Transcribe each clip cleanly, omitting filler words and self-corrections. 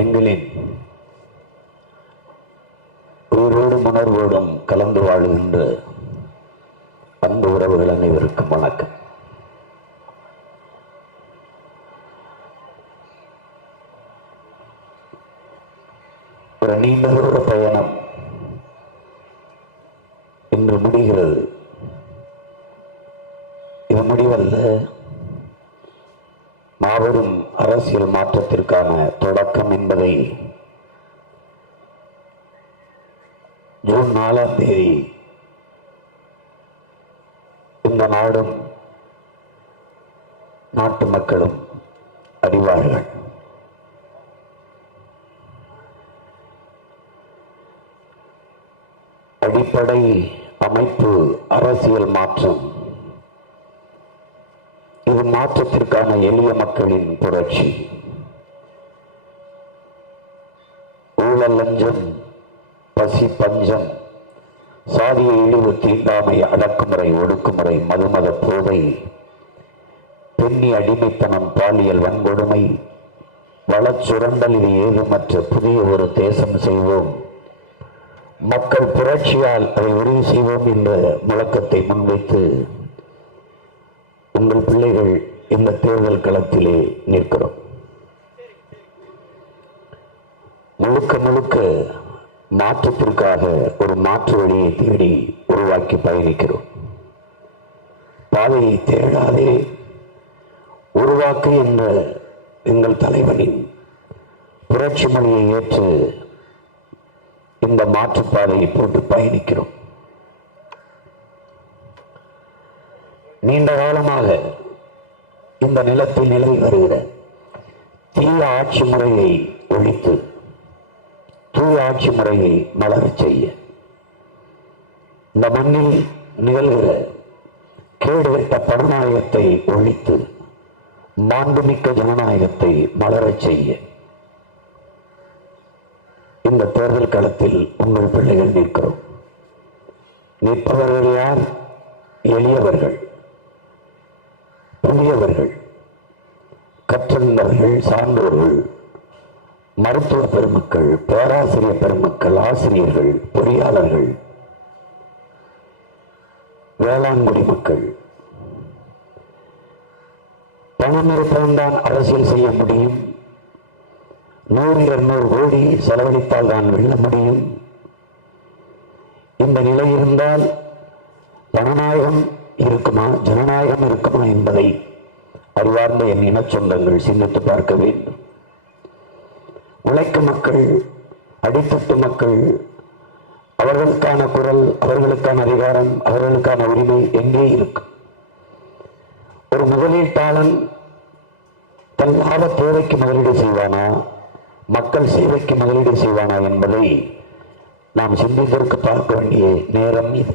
எங்களின் உயிரோடும் உணர்வோடும் கலந்து வாழுகின்ற அன்பு உறவுகள் அனைவருக்கும் வணக்கம். ஒரு நீண்ட தூர பயணம் இன்று முடிகிறது. இது முடிவல்ல, மாபெரும் அரசியல் மாற்றத்திற்கான தொடக்கம் என்பதை ஜூன் 4ஆம் தேதி இந்த நாடும் நாட்டு மக்களும் அறிவார்கள். அடிப்படை அமைப்பு அரசியல் மாற்றம். இது மாற்றத்திற்கான எளிய மக்களின் புரட்சி. ஊழல், லஞ்சம், பசி, பஞ்சம், சாதிய இழிவு, தீண்டாமை, அடக்குமுறை, ஒடுக்குமுறை, மதுமத போதை, பெண்ணி அடிமைத்தனம், பாலியல் வன்கொடுமை, வளச்சுரண்டல், இது ஏதுமற்ற புதிய ஒரு தேசம் செய்வோம், மக்கள் புரட்சியால் அதை உறுதி செய்வோம் என்ற முழக்கத்தை முன்வைத்து உங்கள் பிள்ளைகள் இந்த தேர்தல் களத்திலே நிற்கிறோம். முழுக்க முழுக்க மாற்றத்திற்காக ஒரு மாற்று வழியை தேடி உருவாக்கி பயணிக்கிறோம். பாதையை தேடாதே, உருவாக்கு என்ற எங்கள் தலைவனின் புரட்சி மொழியை ஏற்று இந்த மாற்றுப்பாதையை போட்டு பயணிக்கிறோம். நீண்ட காலமாக இந்த நிலத்தில் நிலவி வருகிற தீய ஆட்சி முறையை ஒழித்து தூய ஆட்சி முறையை மலரச் செய்ய, இந்த மண்ணில் நிகழ்கிற கேடுகட்ட பணநாயகத்தை ஒழித்து மாண்புமிக்க ஜனநாயகத்தை மலரச் செய்ய இந்த தேர்தல் களத்தில் உங்கள் பிள்ளைகள் நிற்கிறோம். நிற்பவர்கள் யார்? எளியவர்கள், புதியவர்கள், கற்றறிந்தவர்கள், சான்றோர்கள், மருத்துவ பெருமக்கள், பேராசிரியர் பெருமக்கள், ஆசிரியர்கள், பொறியாளர்கள், வேளாண் குடிமக்கள். பணம் இருப்பவன்தான் அரசியல் செய்ய முடியும். 100-200 கோடி செலவழித்தால் தான் வெல்ல முடியும். இந்த நிலை இருந்தால் பணநாயகம் இருக்குமா, ஜனநாயகம் இருக்குமா என்பதை அறிவார்ந்த என் இன சொந்தங்கள் சிந்தித்து பார்க்க வேண்டும். உழைக்கும் மக்கள், அடித்தட்டு மக்கள், அவர்களுக்கான குரல், அவர்களுக்கான அதிகாரம், அவர்களுக்கான உரிமை எங்கே இருக்கு? ஒரு முதலீட்டாளன் தன் லாப தேவைக்கு முதலீடு செய்வானா, மக்கள் சேவைக்கு முதலீடு செய்வானா என்பதை நாம் சிந்தித்திற்கு பார்க்க வேண்டிய நேரம் இது.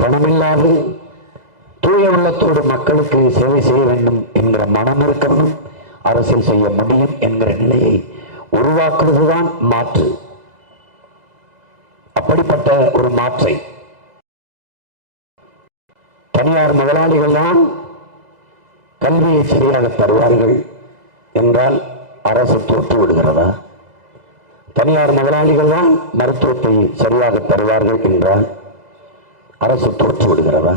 பணமில்லாது தூய உள்ளத்தோடு மக்களுக்கு சேவை செய்ய வேண்டும் என்கிற மனம் இருக்கணும், அரசியல் செய்ய முடியும் என்கிற நிலையை உருவாக்குவதுதான் மாற்று. அப்படிப்பட்ட ஒரு மாற்றை தனியார் முதலாளிகள் தான் கல்வியை சரியாக தருவார்கள் என்றால் அரசு தோற்று விடுகிறதா? தனியார் முதலாளிகள் தான் மருத்துவத்தை சரியாக தருவார்கள் என்றால் அரசு தோற்று விடுகிறதா?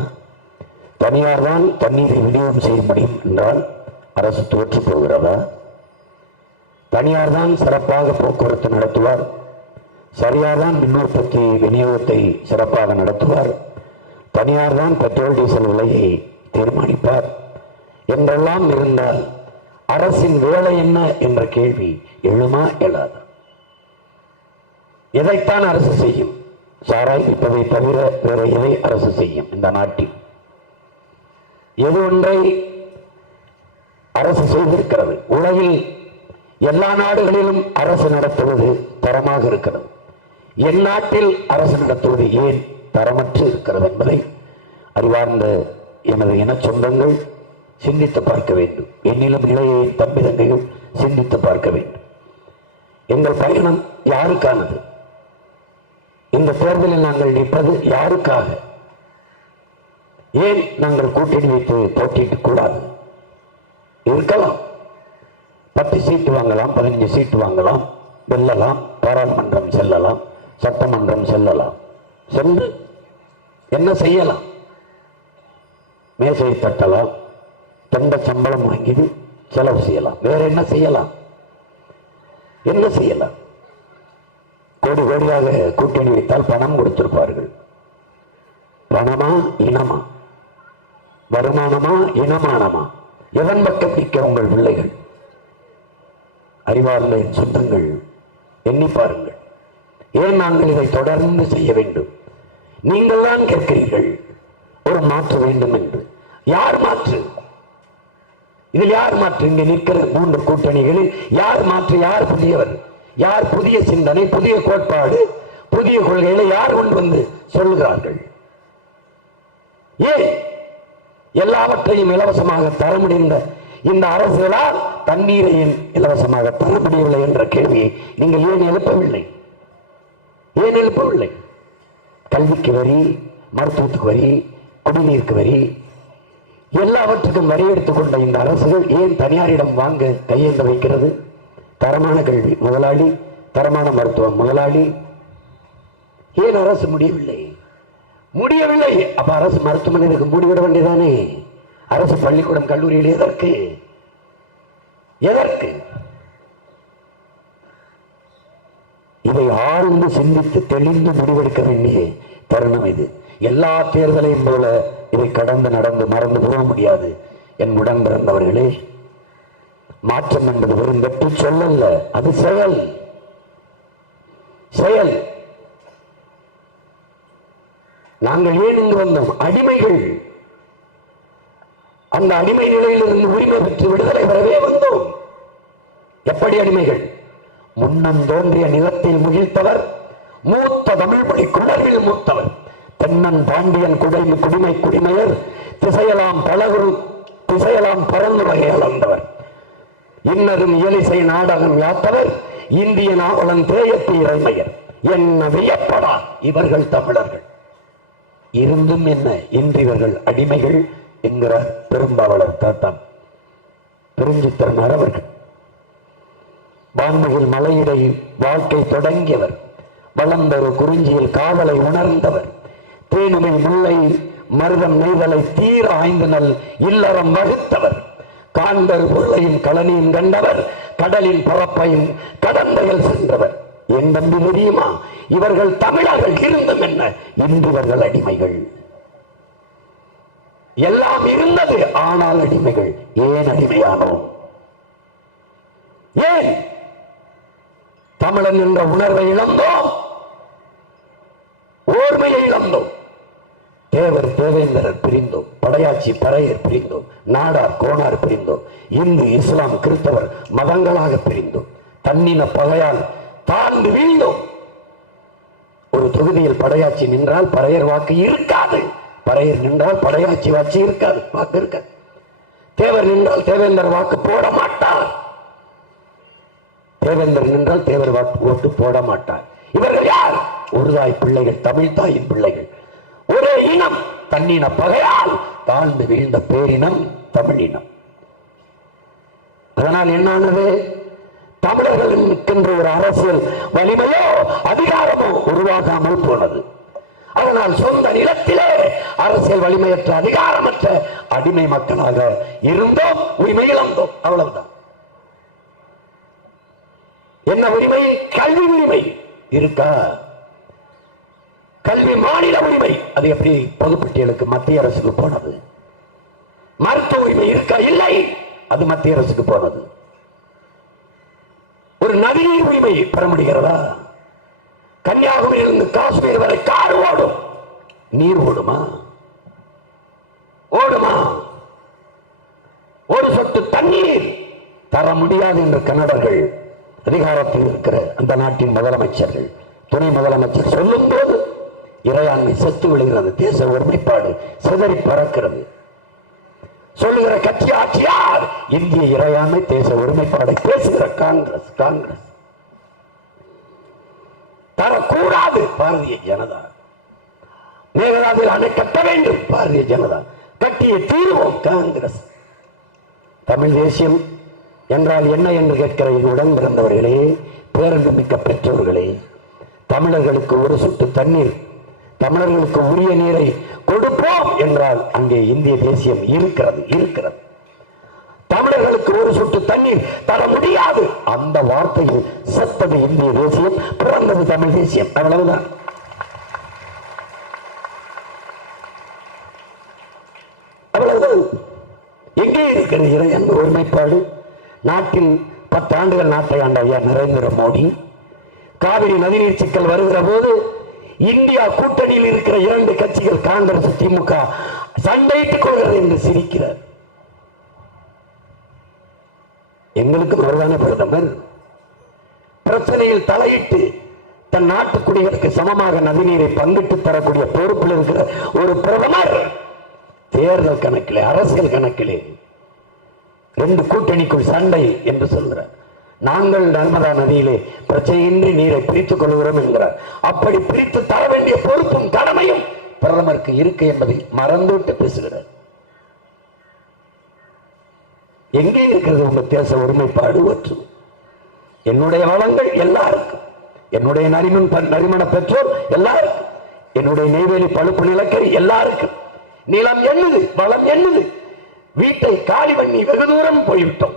தனியார் தான் தண்ணீரை விநியோகம் செய்ய முடியும் என்றால் அரசு தோற்று போகிறதா? தனியார் தான் சிறப்பாக போக்குவரத்து நடத்துவார், சரியார் தான் மின் உற்பத்தி விநியோகத்தை சிறப்பாக நடத்துவார், தனியார் தான் பெட்ரோல் டீசல் விலையை தீர்மானிப்பார் என்றெல்லாம் இருந்தால் அரசின் வேலை என்ன என்ற கேள்வி எழுமா எழாது? எதைத்தான் அரசு செய்யும்? சாராய் விற்பதை தவிர வேற எதை அரசு செய்யும்? இந்த நாட்டில் எது ஒன்றை அரசு செய்திருக்கிறது? உலகில் எல்லா நாடுகளிலும் அரசு நடத்துவது தரமாக இருக்கிறது. என் நாட்டில் அரசு நடத்துவது ஏன் தரமற்று இருக்கிறது என்பதை அறிவார்ந்த எனது இன சொந்தங்கள் சிந்தித்து பார்க்க வேண்டும். என்னிலும் இளைய தம்பி தங்கைகள் சிந்தித்து பார்க்க வேண்டும். எங்கள் பயணம் யாருக்கானது? இந்த தேர்தலில் நாங்கள் நிற்பது யாருக்காக? ஏன் நாங்கள் கூட்டணி வைத்து போட்டியிடக் கூடாது? இருக்கலாம். 10 சீட்டு வாங்கலாம், 15 சீட்டு வாங்கலாம், வெல்லலாம், பாராளுமன்றம் செல்லலாம், சட்டமன்றம் செல்லலாம். சென்று என்ன செய்யலாம்? மேசையை தட்டலாம், தொண்ட சம்பளம் வாங்கி செலவு செய்யலாம். வேற என்ன செய்யலாம்? என்ன செய்யலாம்? கோடி கோடியாக கூட்டணி வைத்தால் பணம் கொடுத்திருப்பார்கள். பணமா இனமா? வருமானமா இனமானமா? எதன் பக்கம் நிற்க உங்கள் பிள்ளைகள்? அறிவார்ந்த சொந்தங்கள் எண்ணி பாருங்கள். ஏன் நாங்கள் இதை தொடர்ந்து செய்ய வேண்டும்? நீங்கள் தான் கேட்கிறீர்கள் ஒரு மாற்று வேண்டும் என்று. யார் மாற்று? இதில் யார் மாற்று? இங்கே நிற்கிற 3 கூட்டணிகளில் யார் மாற்று? யார் புதியவர்? யார் புதிய சிந்தனை, புதிய கோட்பாடு, புதிய கொள்கைகளை யார் கொண்டு வந்து சொல்லுகிறார்கள்? ஏன் எல்லாவற்றையும் இலவசமாக தர முடிந்த இந்த அரசுகளால் தண்ணீரையும் இலவசமாக தர முடியவில்லை என்ற கேள்வியை நீங்கள் ஏன் எழுப்பவில்லை? ஏன் எழுப்பவில்லை? கல்விக்கு வரி, மருத்துவத்துக்கு வரி, குடிநீருக்கு வரி, எல்லாவற்றுக்கும் வரி எடுத்துக்கொண்ட இந்த அரசுகள் ஏன் தனியாரிடம் வாங்க கையெழுந்து வைக்கிறது? தரமான கல்வி முதலாளி, தரமான மருத்துவம் முதலாளி. ஏன் அரசு முடியவில்லை? முடியவில்லை. அப்ப அரசு மருத்துவமனைக்கு மூடிவிட வேண்டியதானே? அரசு பள்ளிக்கூடம் கல்லூரியில் எதற்கு? எதற்கு? இதை ஆழ்ந்து சிந்தித்து தெளிந்து முடிவெடுக்க வேண்டிய தருணம் இது. எல்லா தேர்தலையும் போல இதை கடந்து நடந்து மறந்து போக முடியாது. என் உடன் பிறந்தவர்களே, மாற்றம் என்பது வெறும் வெற்றி சொல்லல்ல, அது செயல். செயல். நாங்கள் ஏன் இங்கு வந்தோம்? அடிமைகள். அந்த அடிமை நிலையிலிருந்து உரிமை பெற்று விடுதலை பெறவே வந்தோம். எப்படி அடிமைகள்? முன்னம் தோன்றிய நிலத்தில் முகிழ்த்தவர், மூத்த தமிழ் மொழி குடலில் மூத்தவர், தென்னன் பாண்டியன் குடிமை குடிமையர், திசையலாம் பலகுரு திசையலாம் பரந்து வகை அளந்தவர், இன்னரும் இயலிசை நாடகம் யாத்தவர், இந்திய நாவலன் தேயத்து இறைமையர், என்ன வியப்படா இவர்கள் தமிழர்கள். இருந்தும் என்ன, இன்று இவர்கள் அடிமைகள் என்கிறார் பெரும்பாவலர் தாத்தா பெருஞ்சித்திரனார் அவர்கள். வான்மிகில் மலையிடை வாழ்க்கை தொடங்கியவர், வளம்பெரு குறிஞ்சியில் காவலை உணர்ந்தவர், தேனுமை முல்லை மருதம் நெய்தலை தீர ஆய்ந்து நல் இல்லறம் வகுத்தவர், காண்பர் பொருளையும் கலனியும் கண்டவர், கடலின் பரப்பையும் கடந்தைகள் சென்றவர். என் தம்பி தெரியுமா, இவர்கள் தமிழர்கள் இருந்தும் என்ன, இன்று இவர்கள் அடிமைகள். எல்லாம் இருந்தது, ஆனால் அடிமைகள். ஏன் அடிமையானோம்? ஏன் தமிழன் என்ற உணர்வை இழந்தோம்? ஓர்மையை இழந்தோம். தேவர் தேவேந்திரர் பிரிந்தோம், படையாட்சி பறையர் பிரிந்தோம், நாடார் கோணார் பிரிந்தோம், இந்து இஸ்லாம் கிறிஸ்தவர் மதங்களாக பிரிந்தோம், தன்னின பகையால் தாழ்ந்து வீழ்ந்தோம். ஒரு தொகுதியில் படையாட்சி நின்றால் பறையர் வாக்கு இருக்காது, பறையர் நின்றால் படையாட்சி வாட்சி இருக்காது, வாக்கு இருக்காது. தேவர் நின்றால் தேவேந்தர் வாக்கு போட மாட்டார், தேவேந்தர் நின்றால் தேவர் வாக்கு ஓட்டு போட மாட்டார். இவர்கள் யார்? ஒரு தாய் பிள்ளைகள், தமிழ் தாயின் பிள்ளைகள், ஒரே இனம், தன்னின பகையால் தாழ்ந்து வீழ்ந்த பேரினம் தமிழினம். அதனால் என்னானது? தமிழர்கள் இருக்கின்ற ஒரு அரசியல் வலிமையோ அதிகாரமோ உருவாகாமல் போனது. அதனால் சொந்த நிலத்திலே அரசியல் வலிமையற்ற அதிகாரமற்ற அடிமை மக்களாக இருந்தோம், உரிமை இழந்தோம். அவ்வளவுதான். என்ன உரிமை? கல்வி உரிமை இருக்கா? கல்வி மாநில உரிமை, அது எப்படி பொதுப்பட்டியலுக்கு மத்திய அரசுக்கு போனது? மருத்துவ உரிமை இருக்கா? இல்லை, அது மத்திய அரசுக்கு போனது. ஒரு நதிநீர் உரிமை பெற முடிகிறதா? கன்னியாகுமரியிலிருந்து காஷ்மீர் வரை கார் ஓடும், நீர் ஓடுமா? ஓடுமா? ஒரு சொட்டு தண்ணீர் தர முடியாது என்று கன்னடர்கள், அதிகாரத்தில் இருக்கிற அந்த நாட்டின் முதலமைச்சர்கள், துணை முதலமைச்சர் சொல்லும் போது இறையாண்மை செத்து விழுகிறது, தேச ஒருமைப்பாடு சிதறி பறக்கிறது. சொல்லுகிற கட்சி ஆட்சியார் இந்திய இறையாண்மை தேச ஒருமைப்பாடை பேசுகிற காங்கிரஸ். காங்கிரஸ் தரக்கூடாது, பாரதிய ஜனதா. மேகதாதுவில் அணை கட்ட வேண்டும், பாரதிய ஜனதா. கட்டிய தீர்வோம், காங்கிரஸ். தமிழ் தேசியம் என்றால் என்ன என்று கேட்கிற உடன் பிறந்தவர்களே, பேரன்பு மிக்க பெற்றோர்களே, தமிழர்களுக்கு ஒரு சொட்டு தண்ணீர், தமிழர்களுக்கு உரிய நீரை கொடுப்போம் என்றால் அங்கே இந்திய தேசியம் இருக்கிறது இருக்கிறது. தமிழர்களுக்கு ஒரு சொட்டு தண்ணீர் தர முடியாது, அந்த வார்த்தையில் செத்தது இந்திய தேசியம், பிறந்தது தமிழ் தேசியம். அவ்வளவுதான். அவ்வளவுதான். எங்கே இருக்கிற இறையன் ஒருமைப்பாடு? நாட்டில் 10 ஆண்டுகள் நாட்டை ஆண்ட ஐயா நரேந்திர மோடி காவிரி நதிநீர் சிக்கல் வருகிற போது இந்தியா கூட்டணியில் இருக்கிற 2 கட்சிகள் காங்கிரஸ் திமுக சண்டையிட்டுக் கொள்கிறது என்று சிரிக்கிறார். எங்களுக்கு ஒருதான பிரதமர் பிரச்சனையில் தலையிட்டு தன் நாட்டு குடிகளுக்கு சமமாக நதிநீரை பங்கிட்டு தரக்கூடிய பொறுப்பில் இருக்கிற ஒரு பிரதமர் தேர்தல் கணக்கிலே, அரசியல் கணக்கிலே 2 கூட்டணிக்குள் சண்டை என்று சொல்கிறார். நாங்கள் நர்மதா நதியிலே பிரச்சனையின்றி நீரை பிரித்துக் கொள்கிறோம் என்கிறார். அப்படி பிரித்து தர வேண்டிய பொறுப்பும் கடமையும் பிரதமருக்கு இருக்கு என்பதை மறந்துவிட்டு பேசுகிறார். எங்கே இருக்கிறது உங்க தேச ஒருமைப்பாடு? ஒற்றுமை. என்னுடைய வளங்கள் எல்லாருக்கும், என்னுடைய நரிமண பெற்றோர் எல்லாருக்கும், என்னுடைய நெய்வேலி பழுப்பு நிலக்கரி எல்லாருக்கும். நிலம் என்னது, வளம் என்னது? வீட்டை காலி பண்ணி வெகு தூரம் போய்விட்டோம்,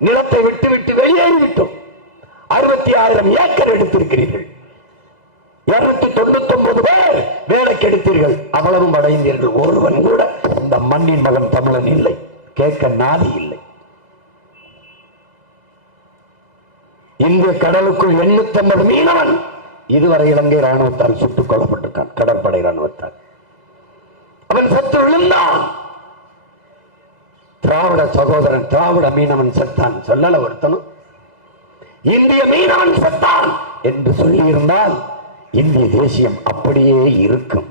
நிலத்தை விட்டு விட்டு வெளியேறிவிட்டோம். 66,000 ஏக்கர் எடுத்திருக்கிறீர்கள், 299 பேர் வேலைக்கு எடுத்தீர்கள், அவ்வளவும் அடைந்தீர்கள். ஒருவன் கூட இந்த மண்ணின் மகன் தமிழன் இல்லை, கேட்க நாதி இல்லை. இந்திய கடலுக்குள் 850 மீனவன் இதுவரை இலங்கை ராணுவத்தால் சுட்டுக் கொல்லப்பட்டிருக்கான், கடற்படை ராணுவத்தால். அவன் சத்து விழுந்தான். திராவிட சகோதரன், திராவிட மீனவன் செத்தான் சொல்லல ஒருத்தனும். இந்திய மீனவன் செத்தான் என்று சொல்லி இருந்தால் இந்திய தேசியம் அப்படியே இருக்கும்.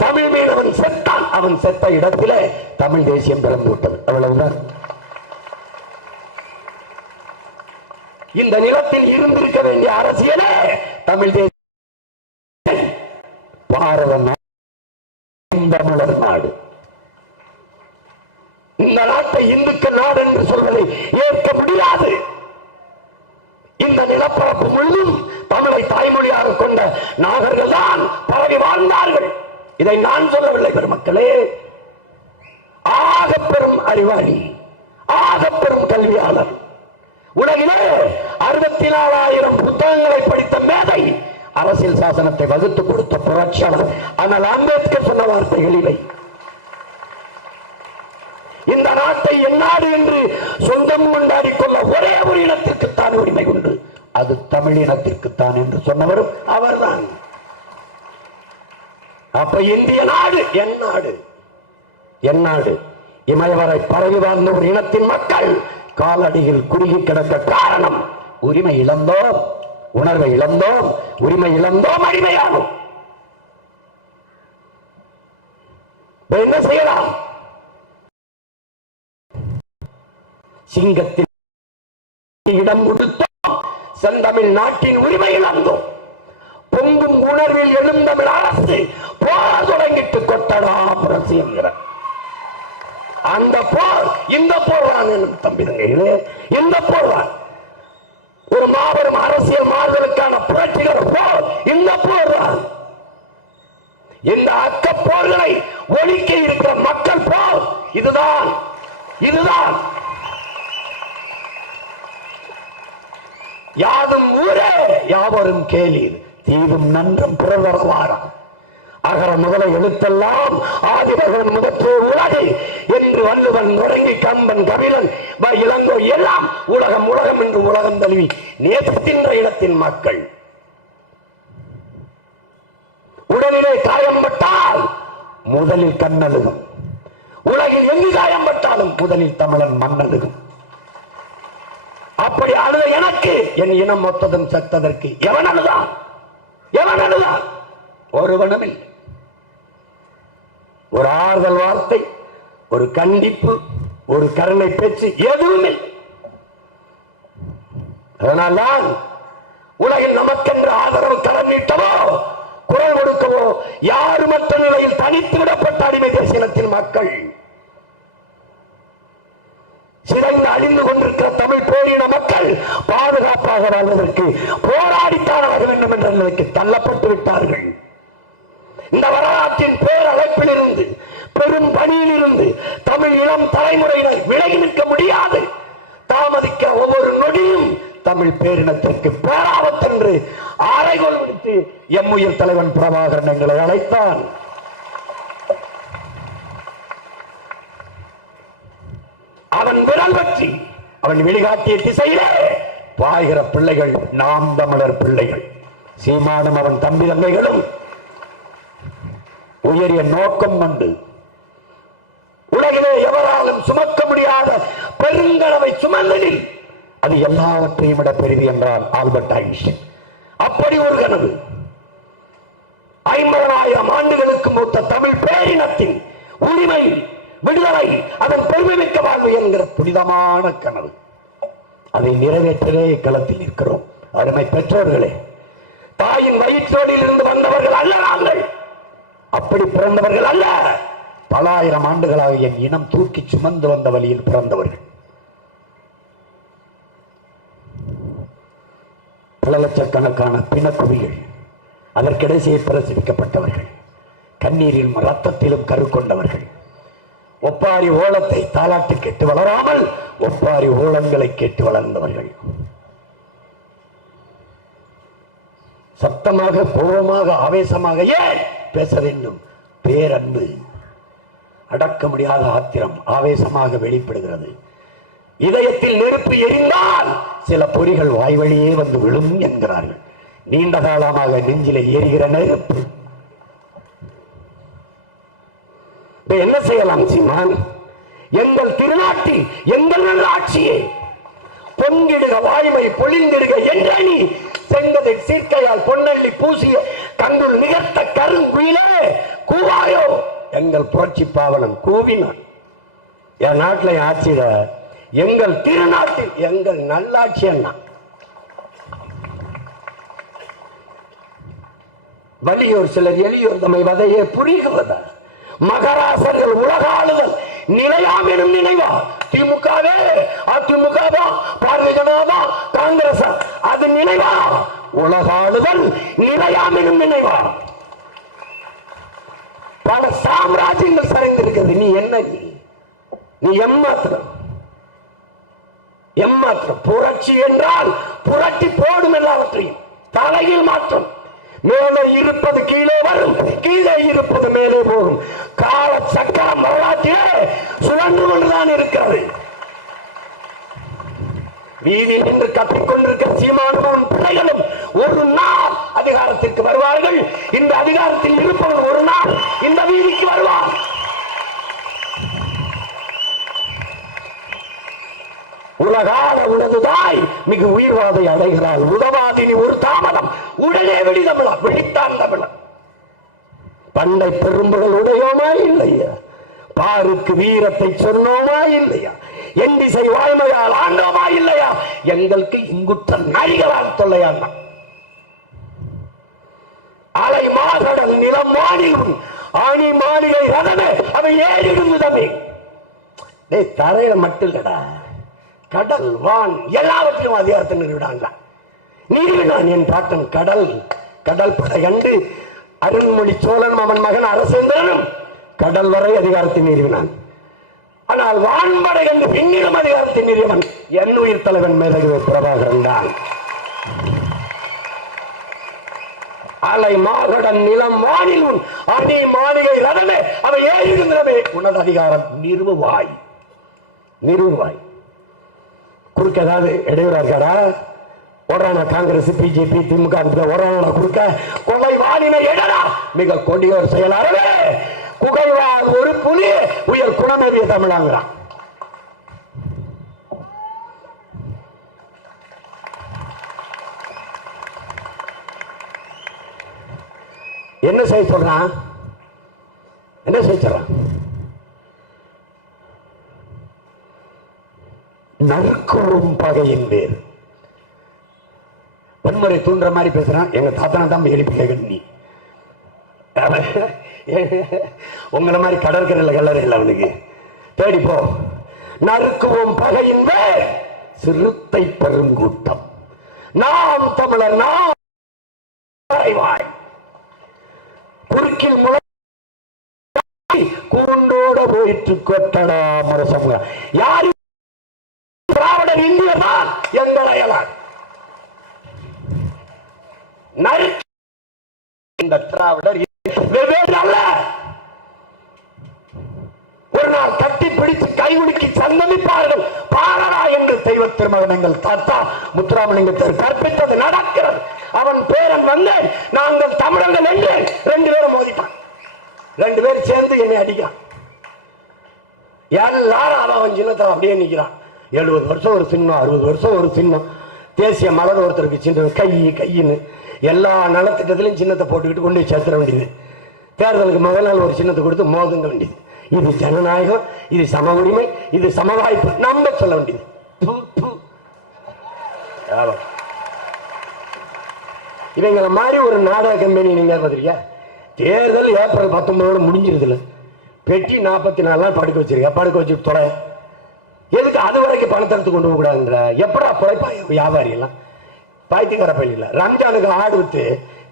தமிழ் மீனவன் செத்தான், அவன் செத்த இடத்திலே தமிழ் தேசியம் பிறந்து விட்டது. அவ்வளவுதான். இந்த நிலத்தில் இருந்திருக்க வேண்டிய அரசியலே தமிழ் தேசியம். பாரத தமிழர் நாடு. இந்த நாட்டை இந்துக்கள் நாடு என்று சொல்வதை ஏற்க முடியாது. இந்த நிலப்பரப்பு முழுவதும் தமிழை தாய்மொழியாக கொண்ட நாகர்கள் தான் பரவி வாழ்ந்தார்கள். இதை நான் சொல்லவில்லை பெருமக்களே. ஆகப்பெரும் அறிவாளி, ஆகப்பெரும் கல்வியாளர், உலகிலே 64,000 புத்தகங்களை படித்த மேதை, அரசியல் சாசனத்தை வகுத்து கொடுத்த புரட்சியாளர் ஆனால் அம்பேத்கர் சொன்ன வார்த்தைகள் இவை. இந்த நாட்டை எந்நாடு என்று சொந்தம் கொண்டாடிக் கொள்ள ஒரே ஒரு இனத்திற்குத்தான் உரிமை உண்டு, அது தமிழ் இனத்திற்குத்தான் என்று சொன்னவரும் அவர்தான். அப்ப இந்திய நாடு என் நாடு, என் நாடு. இமயவரை பரவி வாழ்ந்த ஒரு இனத்தின் மக்கள் காலடியில் குறுகி கிடக்க காரணம் உரிமை இழந்தோம், உணர்வை இழந்தோம், உரிமை இழந்தோம், அடிமையானோம். என்ன செய்யலாம்? சிங்கத்தின் இடம் கொடுத்தோம், செந்தமிழ் நாட்டின் உரிமை இழந்தோம். பொங்கும் உணர்வில் எழுந்தமிழ் அரசு போர் தொடங்கிட்டு கொட்டடா புரட்சி என்கிற அந்த போர், இந்த போர் தான் தம்பிதங்களே, இந்த போர் தான் ஒரு மாபெரும் அரசியல் மாறுதலுக்கான புரட்சிகர போர், இந்த போர் தான். இந்த அக்க போர்களை ஒழிக்க இருக்கிற மக்கள் போர் இதுதான், இதுதான். யாதும் ஊரே யாவரும் கேளீர், தீவும் நன்றும் பிறவரவாரம். அகர முதல எழுத்தெல்லாம் ஆதிபகவன் முதற்றே உலகு என்று வள்ளுவன் தொடங்கி கம்பன் கபிலன் இளங்கோ எல்லாம் உலகம் உலகம் என்று உலகம் தழுவி நேசிக்கின்ற இடத்தின் மக்கள். உடலிலே காயம்பட்டால் முதலில் கண்ணழுகும், உலகில் எங்கு காயம்பட்டாலும் முதலில் தமிழன் மண்ணழுகும். அப்படி அழுத எனக்கு என் இனம் மொத்ததும் சத்ததற்கு எவன் அழுதான்? எவன் அழுதான்? ஒருவனும் இல்லை. ஒரு ஆறுதல் வார்த்தை, ஒரு கண்டிப்பு, ஒரு கருணை பேச்சு எதுவும் இல்லை. அதனால்தான் உலகில் நமக்கென்று ஆதரவு கரம் நீட்டவோ குரல் கொடுக்கவோ யாருமற்ற நிலையில் தனித்து விடப்பட்ட அடிமை தேசியத்தின் மக்கள் சிறந்த அழிந்து கொண்டிருக்கிற தமிழ் பேரின மக்கள் பாதுகாப்பாக வாழ்வதற்கு போராடித்தான் ஆக வேண்டும் என்ற நிலைக்கு தள்ளப்பட்டு விட்டார்கள். இந்த வரலாற்றின் பேரழைப்பில் இருந்து, பெரும் பணியில் இருந்து தமிழ் இளம் தலைமுறையினர் விலகி நிற்க முடியாது. தாமதிக்க ஒவ்வொரு நொடியும் தமிழ் பேரினத்திற்கு பேராபத்தென்று அறைகோல் விடுத்து எம்முயிர் தலைவன் பிரபாகரன் எங்களை அழைத்தான். அவன் விரல் பற்றி அவன் வெளிகாட்டிய திசையிலே பாய்கிற பிள்ளைகள் நாம் தமிழர் பிள்ளைகள். சீமானும் அவன் தம்பி தங்கைகளும் உயரிய நோக்கம் கொண்டு உலகிலே எவராலும் சுமக்க முடியாத பெருங்கனவை சுமந்ததில் அது எல்லாவற்றையும் விட பெரிது என்றான் ஆல்பர்ட் ஐன்ஸ்டைன். அப்படி ஒரு கனவு 50,000 ஆண்டுகளுக்கு மூத்த தமிழ் பேரினத்தின் உரிமை, விடுதலை, அதன் பெருமைமிக்க வாழ்வு என்கிற புனிதமான கனவு. அதை நிறைவேற்றவே களத்தில் இருக்கிறோம். அருமை பெற்றோர்களே, தாயின் வயிற்றோடில் இருந்து வந்தவர்கள் அல்ல நாங்கள். அப்படி பிறந்தவர்கள் அல்ல. பல ஆயிரம் ஆண்டுகளாக என் இனம் தூக்கி சுமந்து வந்த வழியில் பிறந்தவர்கள். பல லட்சக்கணக்கான பிணக்குவிகள், அதற்கிடையே பிரசவிக்கப்பட்டவர்கள், கண்ணீரிலும் ரத்தத்திலும் கரு கொண்டவர்கள், ஒப்பாரி ஓலத்தை தாலாட்டு கேட்டு வளராமல் ஒப்பாரி ஓலங்களை கேட்டு வளர்ந்தவர்கள். சத்தமாக, கோபமாக, ஆவேசமாக ஏன் பேச வேண்டும்? பேரன்பு, அடக்க முடியாத ஆத்திரம் ஆவேசமாக வெளிப்படுகிறது. இதயத்தில் நெருப்பு எரிந்தால் சில பொறிகள் வாய்வழியே வந்து விழும் என்கிறார்கள். நீண்ட காலமாக நெஞ்சிலே ஏறுகிற நெருப்பு. என்ன செய்யலாம் சீமான்? எங்கள் திருநாட்டில் எங்கள் ஆட்சியை பொங்கிடுக வாய்மை பொழிந்திடுக என்றி செங்கதை சீர்க்கையால் பொன்னள்ளி பூசிய கண்டுள் நிகர்த்த கருங்குயிலே கூவாயோ. எங்கள் புரட்சி பாவலன் கூவினான். என் நாட்டில் ஆட்சியில எங்கள் திருநாட்டில் எங்கள் நல்லாட்சி என்ன வலியோர் சிலர் எளியோர் தம்மை வதையே புரிகிறதா? மகராசர்கள் உலகாளுதல் நிலையாம் எனும் நினைவா? திமுகவே அதிமுகவா பாரதிய ஜனதா காங்கிரஸ் அது நினைவா? உலகாளுதல் நிலையாம் எனும் நினைவா? பல சாம்ராஜ்யங்கள் சரிந்திருக்கிறது. நீ என்ன? நீ எம்மாத்திரம் புரட்சி என்றால் புரட்சி போடும் எல்லாவற்றையும். தலையில் மாற்றம். மேலே இருப்பது கீழே வரும், கீழே இருப்பது மேலே போகும். கால சக்கரம் வரலாற்றிலே சுழன்று கொண்டுதான் இருக்கிறது. வீதியில் நின்று கத்திக்கொண்டிருக்கிற சீமானும் பிள்ளைகளும் ஒரு நாள் அதிகாரத்திற்கு வருவார்கள். இந்த அதிகாரத்தில் இருப்பவர்கள் ஒரு நாள் இந்த வீதிக்கு வருவார். உலகால உலகுதாய் மிகு உயிர்வாதை அடைகிறாள். உதவாதினி ஒரு தாமதம் உடனே வெளித்தமிழா வெளித்தான் தமிழன். பண்டை பெரும்புகள் உடையோமா இல்லையா? பாருக்கு வீரத்தை சொன்னோமா இல்லையா? எண்டிசை வாய்மையால் ஆண்டோமா இல்லையா? எங்களுக்கு இங்குற்ற நரிகளால் தொல்லையான். அலை மாகடல் நிலம் மாநிலம் ஆணி மாளிகை ரதமே அவை ஏறிடும் விதமே. தரையில மட்டும் இல்லடா, கடல் வான் எல்லாவற்றையும் அதிகாரத்தை நிறுவிடாங்க. நிறுவினான் என் பாட்டன் கடல். கடல் படை கண்டு அருண்மொழி சோழன் அவன் மகன் அரசேந்திரனும் கடல் வரை அதிகாரத்தை நிறுவினான். ஆனால் வான்படை கண்டு பின்னிடும் அதிகாரத்தை நிறுவன் என் உயிர் தலைவன் மேதகு பிரபாகரன் தான். அலை மாகடன் நிலம் வானில் உன் அணி மாளிகை ரதமே அவை ஏறிடுங்கிறவே உனது அதிகாரம் நிறுவாய். குறுக்க ஏதாவது இடையூறா இருக்காடா? ஓடுறானா காங்கிரஸ் பிஜேபி திமுக ஓடுறானா குறுக்க? கொலை வானினை எடடா மிக கொடியோர் செயலாளரே. குகைவால் ஒரு புலி உயர் குணமேவிய தமிழாங்கிறான். என்ன செய்ய சொல்றான்? என்ன செய்ய சொல்றான்? நறுக்குறும் பகையின் பேர் வன்முறை தூண்டுற மாதிரி பேசுறான். எங்க தாத்தனா தான் எழுப்பி கேட்க நீ உங்களை மாதிரி கடற்கரையில் கல்லறை இல்லை அவனுக்கு. தேடி போ. நறுக்குவோம் பகையின் வேர் சிறுத்தை பெருங்கூட்டம். நாம் தமிழர் நாம் குறுக்கில் முளை குருண்டோட போயிட்டு கொட்டடா முரசம். யாரு திராவிடர் இந்தியர் தான் எங்கள் அயலார். இந்த திராவிடர் வெவ்வேறு அல்ல. ஒரு நாள் கட்டி பிடித்து கைகுலுக்கி சந்தமிப்பார்கள். பாரடா என்று தெய்வ திருமகன் எங்கள் தாத்தா முத்துராமலிங்கத்தர் கற்பித்தது நடக்கிறது. அவன் பேரன் வந்து நாங்கள் தமிழர்கள் என்று 2 பேரும் மோதிட்டான். 2 பேர் சேர்ந்து என்னை அடிக்கிறான். எல்லாரும் அவன் சின்னத்தை அப்படியே நிற்கிறான். 70 வருஷம் ஒரு சின்னம், 60 வருஷம் ஒரு சின்னம். தேசிய மலர் ஒருத்தருக்கு சின்ன கையின்னு எல்லா நலத்திட்டத்திலும் சின்னத்தை போட்டுக்கிட்டு கொண்டு சேர்த்துட வேண்டியது. தேர்தலுக்கு முதல் நாள் ஒரு சின்னத்தை கொடுத்து மோதுங்க வேண்டியது. இது ஜனநாயகம், இது சம உரிமை, இது சம வாய்ப்பு நம்ம சொல்ல வேண்டியது. இவங்களை மாதிரி ஒரு நாடக கம்பெனி நீங்க பார்த்திருக்கியா? தேர்தல் ஏப்ரல் 19 முடிஞ்சிருதுல, பெட்டி 44 நாள் படுக்க வச்சிருக்க. படுக்க வச்சுட்டு தொலை எதுக்கு? அது வரைக்கும் பணத்தை எடுத்து கொண்டு போக கூடாதுன்ற எப்படா பிழைப்பாய் வியாபாரி எல்லாம் பாய்த்திக்கார பள்ளி இல்ல. ரம்ஜானுக்கு ஆடு விட்டு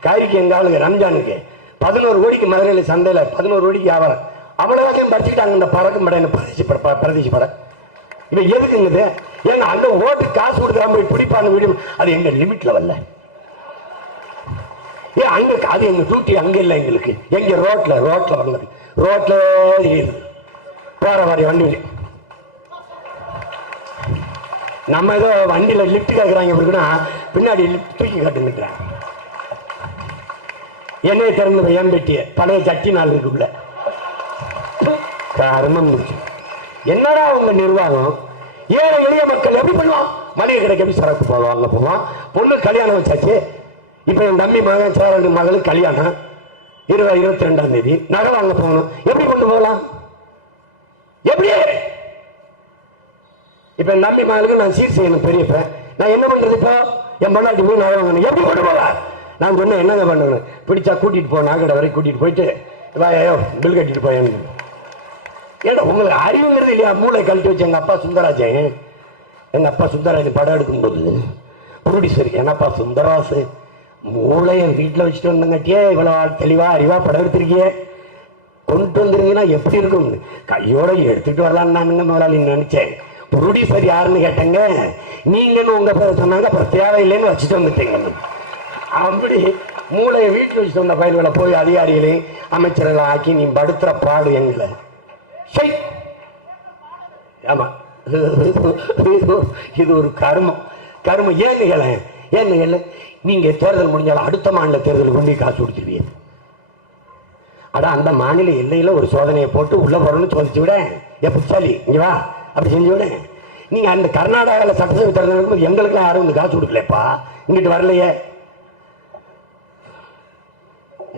கைக்கு எங்க ஆளுங்க ரம்ஜானுக்கு 11 கோடிக்கு மதுரையில் சந்தையில் 11 கோடிக்கு வியாபாரம். அவ்வளவுதான் படிச்சுக்கிட்டாங்க. இந்த பறக்கும் படம் பிரதேசி படம் இவன் எதுக்குங்குது? ஏங்க அந்த ஓட்டு காசு கொடுக்குறாம போய் பிடிப்பான வீடு அது எங்க லிமிட்ல வரல. ஏன் அங்க அது எங்க டூட்டி அங்க இல்ல. எங்களுக்கு எங்க ரோட்ல வரல. ரோட்ல போற மாதிரி வண்டி நம்ம ஏதோ வண்டியில லிப்ட் கேட்கறாங்க அப்படின்னா பின்னாடி லிப்ட் தூக்கி காட்டுங்கிறாங்க. என்னைய திறந்து என் பெட்டிய பழைய சட்டி நாள் இருக்குள்ள கர்மம். என்னடா உங்க நிர்வாகம்? ஏழை எளிய மக்கள் எப்படி பண்ணுவான்? மளிகை கடைக்கு எப்படி சரக்கு போவாங்க போவான். பொண்ணு கல்யாணம் வச்சாச்சு. இப்ப என் தம்பி மகன் சேரண்டு மகளுக்கு கல்யாணம் 22ஆம் தேதி. நகை வாங்க போகணும். எப்படி கொண்டு போகலாம்? எப்படி? இப்ப என் தம்பி மகளுக்கு நான் சீர் செய்யணும் பெரியப்ப. நான் என்ன பண்றது? இப்போ என் பொண்ணாட்டி போய் நகை வாங்கணும். எப்படி கொண்டு போக? நான் சொன்னேன் என்னங்க பண்ணணும்? பிடிச்சா கூட்டிட்டு போ, நாகடை வரை கூட்டிட்டு போயிட்டு வாயோ பில் கட்டிட்டு போய். ஏன்னா உங்களுக்கு அறிவுங்கிறது இல்லையா? மூளை கழட்டி வச்சு எங்க அப்பா சுந்தரராஜன் படம் எடுக்கும்போது ப்ரொடியூசர் என்னப்பா சுந்தரராசு மூளைய வீட்டில் வச்சுட்டு வந்தங்காட்டியே இவ்வளவு தெளிவா அறிவா படம் எடுத்திருக்கியே, கொண்டு வந்துருங்கன்னா எப்படி இருக்கும்? கையோட எடுத்துட்டு வரலான்னு நானுங்க முதலாளி நினைச்சேன். ப்ரொடியூசர் யாருன்னு கேட்டேங்க. நீங்கன்னு உங்க பேர் சொன்னாங்க. அப்புறம் தேவையில்லைன்னு வச்சுட்டு வந்துட்டீங்க. அப்படி மூளையை வீட்டில் வச்சுட்டு வந்த பயிர்களை போய் அதிகாரிகளையும் அமைச்சர்களை ஆக்கி நீ படுத்துற பாடு எங்களை. ஆமா இது ஒரு கர்மம். ஏன்னு நீங்க தேர்தல் முடிஞ்சாலும் அடுத்த மாநில தேர்தல் கொண்டு காசு கொடுத்துருவீங்க. அட அந்த மாநில எல்லையில ஒரு சோதனையை போட்டு உள்ள போறோம்னு சோதிச்சு விட புத்தாலி இங்க வா அப்படி செஞ்சு விட. நீங்க அந்த கர்நாடகாவில் சட்டசபை தேர்தல் இருக்கும்போது எங்களுக்குலாம் யாரும் இந்த காசு கொடுக்கலப்பா, இங்கிட்டு வரலையே.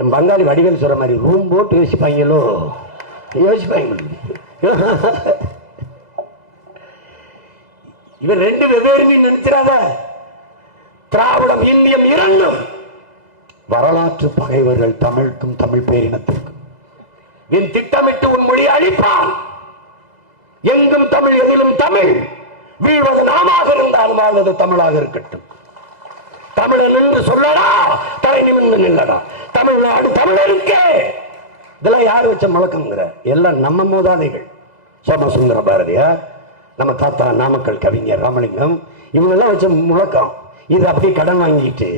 என் பங்காளி வடிவேல் சொல்ற மாதிரி ரூம் போட்டு யோசிப்பாங்களோ இவர் 2 வெவ்வேறு நீ நினைச்சிடாத. திராவிடம் இந்தியம் இரண்டும் வரலாற்று பகைவர்கள் தமிழுக்கும் தமிழ் பேரினத்திற்கும். என் திட்டமிட்டு உன் மொழி அழிப்பான். எங்கும் தமிழ் எதிலும் தமிழ். வீழ்வது நாமாக இருந்தாலும் வாழ்வது தமிழாக இருக்கட்டும். தமிழன் என்று சொல்லடா, தலை நிமிர்ந்து நில்லடா. தமிழ்நாடு தமிழருக்கே. இதெல்லாம் யார் வச்ச முழக்கங்கிற? எல்லாம் நம்ம மூதாதைகள். சோமசுந்தர பாரதியார், நம்ம தாத்தா நாமக்கல் கவிஞர் ராமலிங்கம், இவங்கெல்லாம் வச்ச முழக்கம். இது அப்படியே கடன் வாங்கிட்டு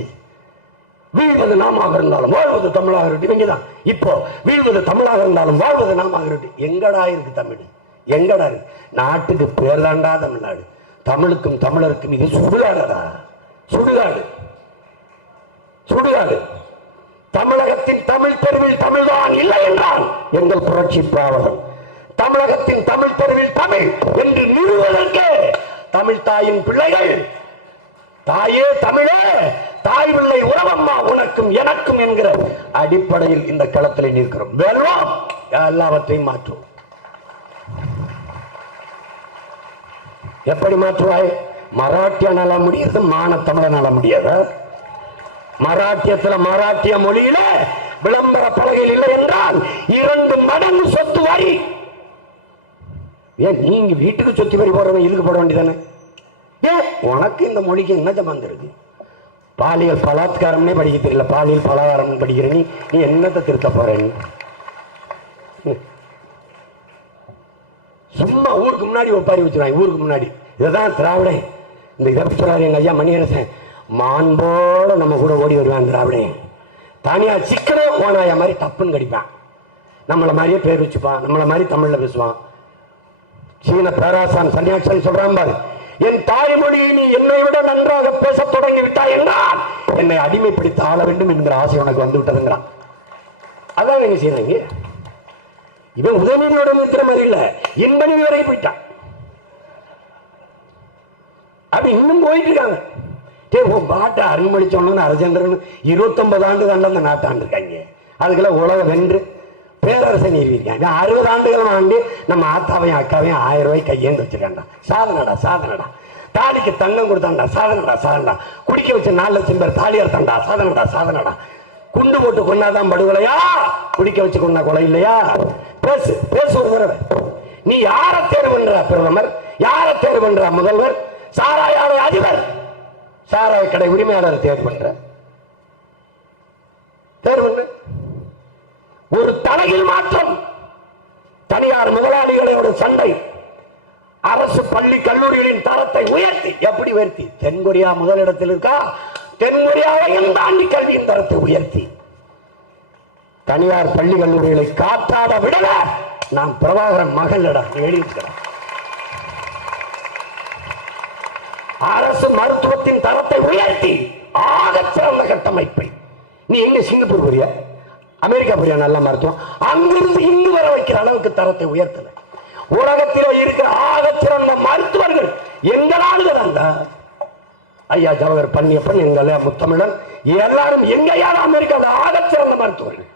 வீழ்வது நாமாக இருந்தாலும் வாழ்வது தமிழாக இருக்கு. இவங்கதான் இப்போ வீழ்வது தமிழாக இருந்தாலும் வாழ்வது நாமாக இருக்கு. எங்கடா இருக்கு தமிழ்? எங்கடா இருக்கு? நாட்டுக்கு பேர் தாண்டா தமிழ்நாடு. தமிழுக்கும் தமிழருக்கும் இது சுடுகாடா, சுடுகாடு. தமிழகத்தின் தமிழ் தெருவில் தமிழ்தான் இல்லை என்றால் எங்கள் புரட்சி பாவலர். தமிழகத்தின் தமிழ் தெருவில் தமிழ் என்று நிறுவதற்கு தமிழ் தாயின் பிள்ளைகள், தாயே தமிழே, தாய் பிள்ளை உறவம்மா உனக்கும் எனக்கும் என்கிற அடிப்படையில் இந்த களத்தில் நிற்கிறோம். வெல்வோம், எல்லாவற்றையும் மாற்றுவோம். எப்படி மாற்றுவாய்? மராட்டியனால முடியாது, மான தமிழனால முடியாது. மராட்டியத்தில் மராட்டிய மொழியில விளம்பர பலகையில் இல்லை என்றால் 2 மடங்கு சொத்து வரி. ஏன் நீங்க வீட்டுக்கு சொத்தி வரி போடுறவன் இதுக்கு போட வேண்டியதானே? ஏன் உனக்கு இந்த மொழிக்கு என்ன சம்பந்தம் இருக்கு? பாலியல் பலாத்காரம்னே படிக்க தெரியல, பாலியல் பலாகாரம் படிக்கிற நீ நீ என்னத்தை திருத்த போறேன்னு சும்மா ஊருக்கு முன்னாடி ஒப்பாரி வச்சுருவாங்க. ஊருக்கு முன்னாடி இதான் திராவிட. இந்த இதை சொல்றாரு எங்க ஐயா மணியரசன், மான் போல நம்ம கூட ஓடி வருவான் திராவிட. தனியா சிக்கன ஓனாயா மாதிரி தப்புன்னு கடிப்பான், நம்மள மாதிரியே பேர் வச்சுப்பான், நம்மள மாதிரி தமிழ்ல பேசுவான். சீன பேராசான் சன்னியாசன் சொல்றான் பாரு, என் தாய்மொழியை நீ என்னை விட நன்றாக பேச தொடங்கி விட்டாய் என்றால் என்னை அடிமைப்படுத்த ஆள வேண்டும் என்கிற ஆசை உனக்கு வந்து விட்டதுங்கிறான். அதான் நீங்க செய்யறீங்க. இவன் உதயநிதியோட நிறுத்துற மாதிரி இல்ல, இன்பனி வரைக்கும் போயிட்டான். அப்படி இன்னும் போயிட்டு இருக்காங்க. பாட்டை அருண்மொழி சொன்னு அரசேந்திரன் 29 ஆண்டு தான் அந்த நாட்டை ஆண்டு இருக்காங்க. அதுக்கெல்லாம் உலக வென்று பேரரசை நிறுவிருக்காங்க. 60 ஆண்டுகள் ஆண்டு நம்ம ஆத்தாவையும் அக்காவையும் 1000 ரூபாய் கையேந்து வச்சிருக்காண்டா. சாதனடா சாதனடா. தாலிக்கு தங்கம் கொடுத்தாண்டா, சாதனடா சாதனடா. குடிக்க வச்ச 4 லட்சம் பேர் தாலி அறுத்தாண்டா, சாதனடா சாதனடா. குண்டு போட்டு கொண்டாதான் படுகொலையா, குடிக்க வச்சு கொண்டா கொலை இல்லையா? பேசு பேசு ஒரு தடவை. நீ யாரை தேர்வு பண்ற பிரதமர், யாரை தேர்வு பண்ற முதல்வர், சாராய அதிபர், சாராய கடை உரிமையாளர் தேர்வு பண்ற? தேர்வு பண்ணு. ஒரு தலையில் மாற்றம். தனியார் முதலாளிகளோட சண்டை. அரசு பள்ளி கல்லூரிகளின் தரத்தை உயர்த்தி. எப்படி உயர்த்தி? தென்கொரியா முதலிடத்தில் இருக்கா, தென்கொரியாவையும் தாண்டி கல்வியின் தரத்தை உயர்த்தி தனியார் பள்ளி கல்லூரிகளை காற்றாட விடல. நான் பிரபாகரன் மகளிடம் எழுதியிருக்கிறேன். அரசு மருத்துவத்தின் தரத்தை உயர்த்தி ஆகச் சிறந்த கட்டமைப்பை. நீ எங்க சிங்கப்பூர் போறிய, அமெரிக்கா போறியா? நல்ல மருத்துவம். அங்கிருந்து இங்கு வர வைக்கிற அளவுக்கு தரத்தை உயர்த்தல. உலகத்தில் இருக்கிற ஆகச் சிறந்த மருத்துவர்கள் எங்களால் தான். ஐயா ஜவஹர் பன்னியப்பன், எங்கள் முத்தமிழன், எல்லாரும் எங்கையாவது அமெரிக்காவில் ஆகச் சிறந்த மருத்துவர்கள்.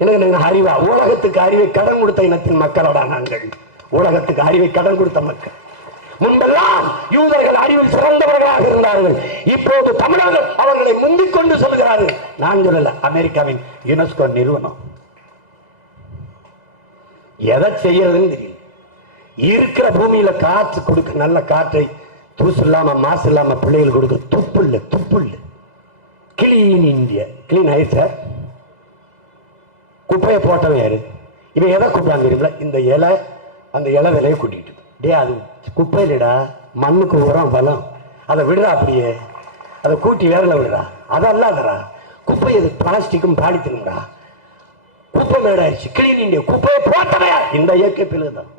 எனக்கு அறிவா? உலகத்துக்கு அறிவை கடன் கொடுத்த இனத்தின் மக்களோட நாங்கள். உலகத்துக்கு அறிவை கடன் கொடுத்த மக்கள். முன்பெல்லாம் யூதர்கள் அறிவில் சிறந்தவர்களாக இருந்தார்கள். இப்போது தமிழர்கள் அவர்களை முந்திக் கொண்டு சொல்கிறார்கள். நான் சொல்லல, அமெரிக்காவின் யுனெஸ்கோ நிறுவனம். எதை செய்யறதுன்னு தெரியல. இருக்கிற பூமியில காற்று கொடுக்க, நல்ல காற்றை தூசு இல்லாம மாசு இல்லாம பிள்ளைகள் கொடுக்க துப்பு இல்ல, துப்பு இல்ல. Clean India. கிளீன் ஆயிடுச்சா? குப்பையை போட்டவன் யாரு? இவன் எதை கூப்பிடாங்க தெரியுங்களா? இந்த இலை, அந்த இலை விலையை கூட்டிக்கிட்டு. டே, அது குப்பை இல்லடா, மண்ணுக்கு உரம் பலம். அதை விடுறா, அப்படியே அதை கூட்டி வேலையில் விடுறா. அதல்லாதரா குப்பை. அது பிளாஸ்டிக்கும் பாலித்தீனுடா. குப்பை மேடாயிருச்சு. Clean India. குப்பையை போட்டவையா? இந்த இயற்கை பிள்ளைதான்.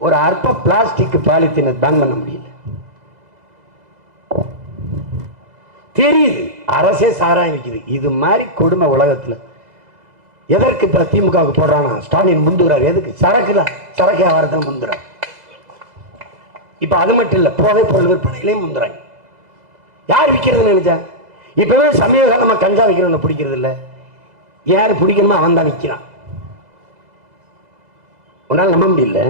ஒரு அற்ப பிளாஸ்டிக் பாலித்தீனை பேன் பண்ண முடியல. தெரியுது, அரசே சாராயம் வைக்குது. இது மாதிரி கொடுமை உலகத்துல. எதற்கு இப்ப திமுகவுக்கு போடுறானா? ஸ்டாலின் முந்துகிறார். எதுக்கு? சரக்குதான். சரக்கு வியாபாரத்தில் முந்துறார். இப்ப அது மட்டும் இல்ல, போதை பொருள் விற்பனையிலையும் முந்துறாங்க. யார் விற்கிறதுன்னு நினைச்சா? இப்பவே சமீப காலமா கஞ்சா விற்கிறவங்க பிடிக்கிறது இல்ல. யாரு பிடிக்கணுமோ அவன் தான் விற்கிறான். உன்னால நம்ப முடியல.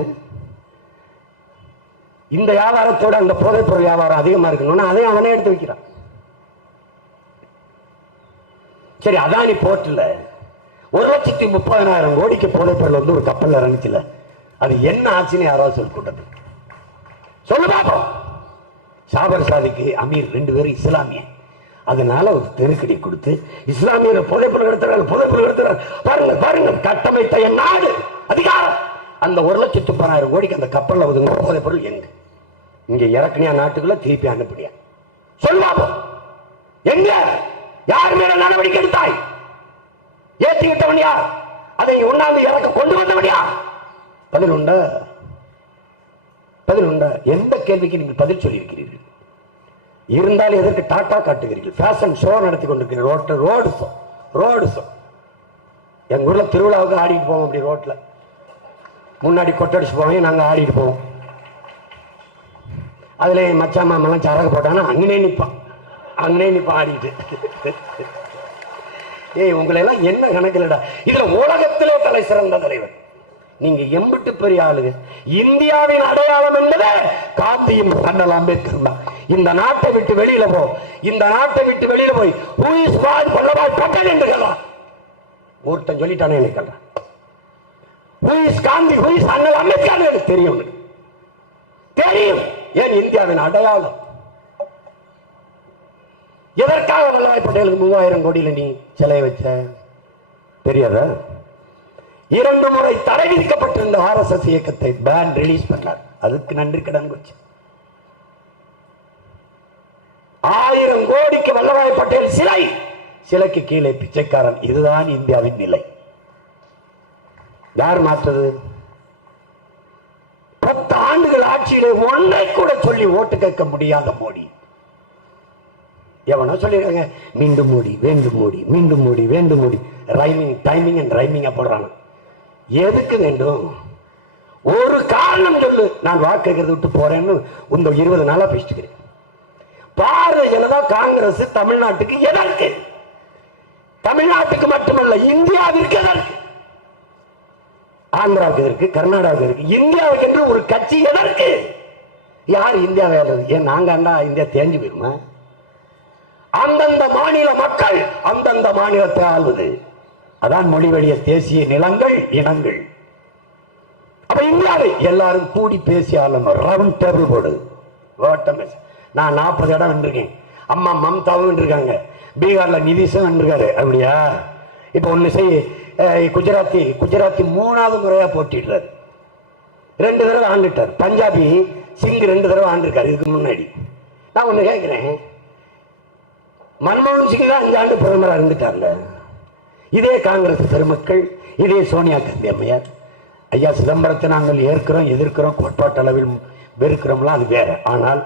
இந்த வியாபாரத்தோட அந்த போதைப் பொருள் வியாபாரம் அதிகமா இருக்கணும்னா அதையும் அவனே எடுத்து வைக்கிறான். சரி, அதானி போர்ட்ல 1,30,000 கோடிக்கு போதைப் பொருள் வந்து ஒரு கப்பல் இறங்குச்சுல, அது என்ன ஆச்சுன்னு யாராவது சொல்லி கூட்டது சொல்லு பாப்போம். சாபர் சாதிக்கு அமீர் 2 பேரும் இஸ்லாமிய. அதனால ஒரு தெருக்கடி கொடுத்து இஸ்லாமியர் போதைப்பொருள் எடுத்துறாங்க, போதைப்பொருள் எடுத்துறாங்க. பாருங்க பாருங்க, கட்டமைத்த என் நாடு அதிகாரம். அந்த 1,30,000 கோடிக்கு அந்த கப்பல்ல ஒதுங்க போதைப்பொருள் எங்க? இங்க இறக்குனியா நாட்டுக்குள்ள திருப்பி அனுப்பிடியா? சொல்லுவாப்போம். எங்க? யார் மேல நடவடிக்கை எடுத்தாய்? ஏற்றி விட்டவன் யார்? அதை உண்ணாந்து இறக்க கொண்டு வந்தவன் யார்? பதில் உண்டா? பதில் உண்டா? எந்த கேள்விக்கு நீங்கள் பதில் சொல்லியிருக்கிறீர்கள்? இருந்தாலும் எதற்கு டாட்டா காட்டுகிறீர்கள்? ஃபேஷன் ஷோ நடத்தி கொண்டிருக்கிறீர்கள். Road show. எங்க ஊர்ல திருவிழாவுக்கு ஆடிட்டு போவோம். அப்படி ரோட்ல முன்னாடி கொட்டடிச்சு போவோம், நாங்க ஆடிட்டு போவோம். அதுல மச்சா மாமெல்லாம் சரக்கு போட்டானா அங்கனே நிற்பான் ஆடிட்டு. ஏய், உங்களை எல்லாம் என்ன கணக்கிலடா? இதுல உலகத்திலே தலை சிறந்த தலைவர் நீங்க. எம்பிட்டு பெரிய ஆளுங்க. இந்தியாவின் அடையாளம் என்பது காந்தியும் அண்ணல் அம்பேத்கர் தான். இந்த நாட்டை விட்டு வெளியில போ, இந்த நாட்டை விட்டு வெளியில போய் வல்லபாய் பட்டேல் என்று கேள்றான். ஒருத்தன் சொல்லிட்டானே எனக்கு. காந்தி அண்ணல் அம்பேத்கர் எனக்கு தெரியும் தெரியும். ஏன் இந்தியாவின் அடையாளம். எதற்காக வல்லபாய் பட்டேலுக்கு 3000 கோடியில் நீ சிலை வச்ச தெரியாதா? 2 முறை தடை விதிக்கப்பட்டிருந்த RSS இயக்கத்தை பேன் ரிலீஸ் பண்ணார். அதுக்கு நன்றி கடன் வச்சு 1000 கோடிக்கு வல்லபாய் பட்டேல் சிலைக்கு கீழே பிச்சைக்காரன். இதுதான் இந்தியாவின் நிலை. யார் மாற்றது? 10 ஆண்டுகள் ஆட்சியிலே ஒன்றை கூட சொல்லி ஓட்டு கேட்க முடியாத மோடி. எவனோ சொல்லிருக்காங்க மீண்டும் மோடி, வேண்டும் மோடி, மீண்டும் மோடி, வேண்டும் Modi. Rhyming, timing and rhyming போடுறாங்க. எதுக்கு வேண்டும்? ஒரு காரணம் சொல்லு. நான் வாக்கு கேட்கறது விட்டு போறேன்னு இந்த 20 நாளா பேசிட்டு. பாரதிய ஜனதா காங்கிரஸ் தமிழ்நாட்டுக்கு எதற்கு? தமிழ்நாட்டுக்கு மட்டுமல்ல, இந்தியாவிற்கு எதற்கு? ஆந்திராவுக்கு எதற்கு? கர்நாடகாவுக்கு எதற்கு? இந்தியாவுக்கு என்று ஒரு கட்சி எதற்கு? யார் இந்தியாவை ஆளுது? ஏன் நாங்க அண்டா இந்தியா தேஞ்சு போயிருமா? அந்தந்த மாநில மக்கள் அந்தந்த மாநிலத்தை ஆள்வது. அதான் மொழி வழிய தேசிய நிலங்கள், இனங்கள். அப்ப இந்தியாவை எல்லாரும் கூடி பேசி ஆளணும். ரவுண்ட் டேபிள் போடு. நான் 40 இடம் வென்றிருக்கேன். அம்மா மம்தாவும் வென்றிருக்காங்க. பீகார்ல நிதிஷும் வென்றிருக்காரு. அப்படியா? இப்ப ஒண்ணு செய். குஜராத்தி 3வது முறையா போட்டிடுறாரு. 2 தடவை ஆண்டுட்டார். பஞ்சாபி சிங் 2 தடவை ஆண்டிருக்காரு இதுக்கு முன்னாடி. நான் ஒண்ணு கேட்கிறேன், மன்மோகன் சிங் தான் 5 ஆண்டு பிரதமராக இருந்துட்டார்ல. இதே காங்கிரஸ் பெருமக்கள், இதே சோனியா காந்தி அம்மையார், ஐயா சிதம்பரத்தை நாங்கள் ஏற்கிறோம், எதிர்க்கிறோம், கோட்பாட்டு அளவில் வெறுக்கிறோம்லாம், அது வேற. ஆனால்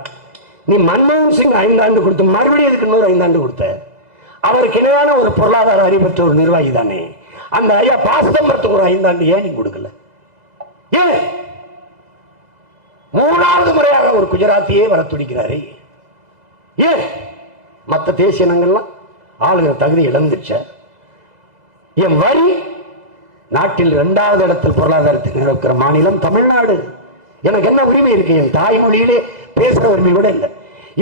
நீ மன்மோகன் சிங் 5 ஆண்டு கொடுத்த, மறுபடியும் இதுக்கு இன்னொரு 5 ஆண்டு கொடுத்த. அவருக்கு இணையான ஒரு பொருளாதார அறிவற்ற ஒரு நிர்வாகி தானே. அந்த ஐயா பாசிதம்பரத்துக்கு ஒரு 5 ஆண்டு ஏன் நீ கொடுக்கல? ஏன் 3வது முறையாக ஒரு குஜராத்தியே வர துடிக்கிறாரே? ஏன்? மற்ற தேசிய இனங்கள்லாம் ஆளுகிற தகுதி இழந்துச்ச. என் வரி நாட்டில் 2வது இடத்தில் பொருளாதாரத்தில் இருக்கிற மாநிலம் தமிழ்நாடு. எனக்கு என்ன உரிமை இருக்கு? என் தாய்மொழியிலே பேசுற உரிமை கூட இல்லை.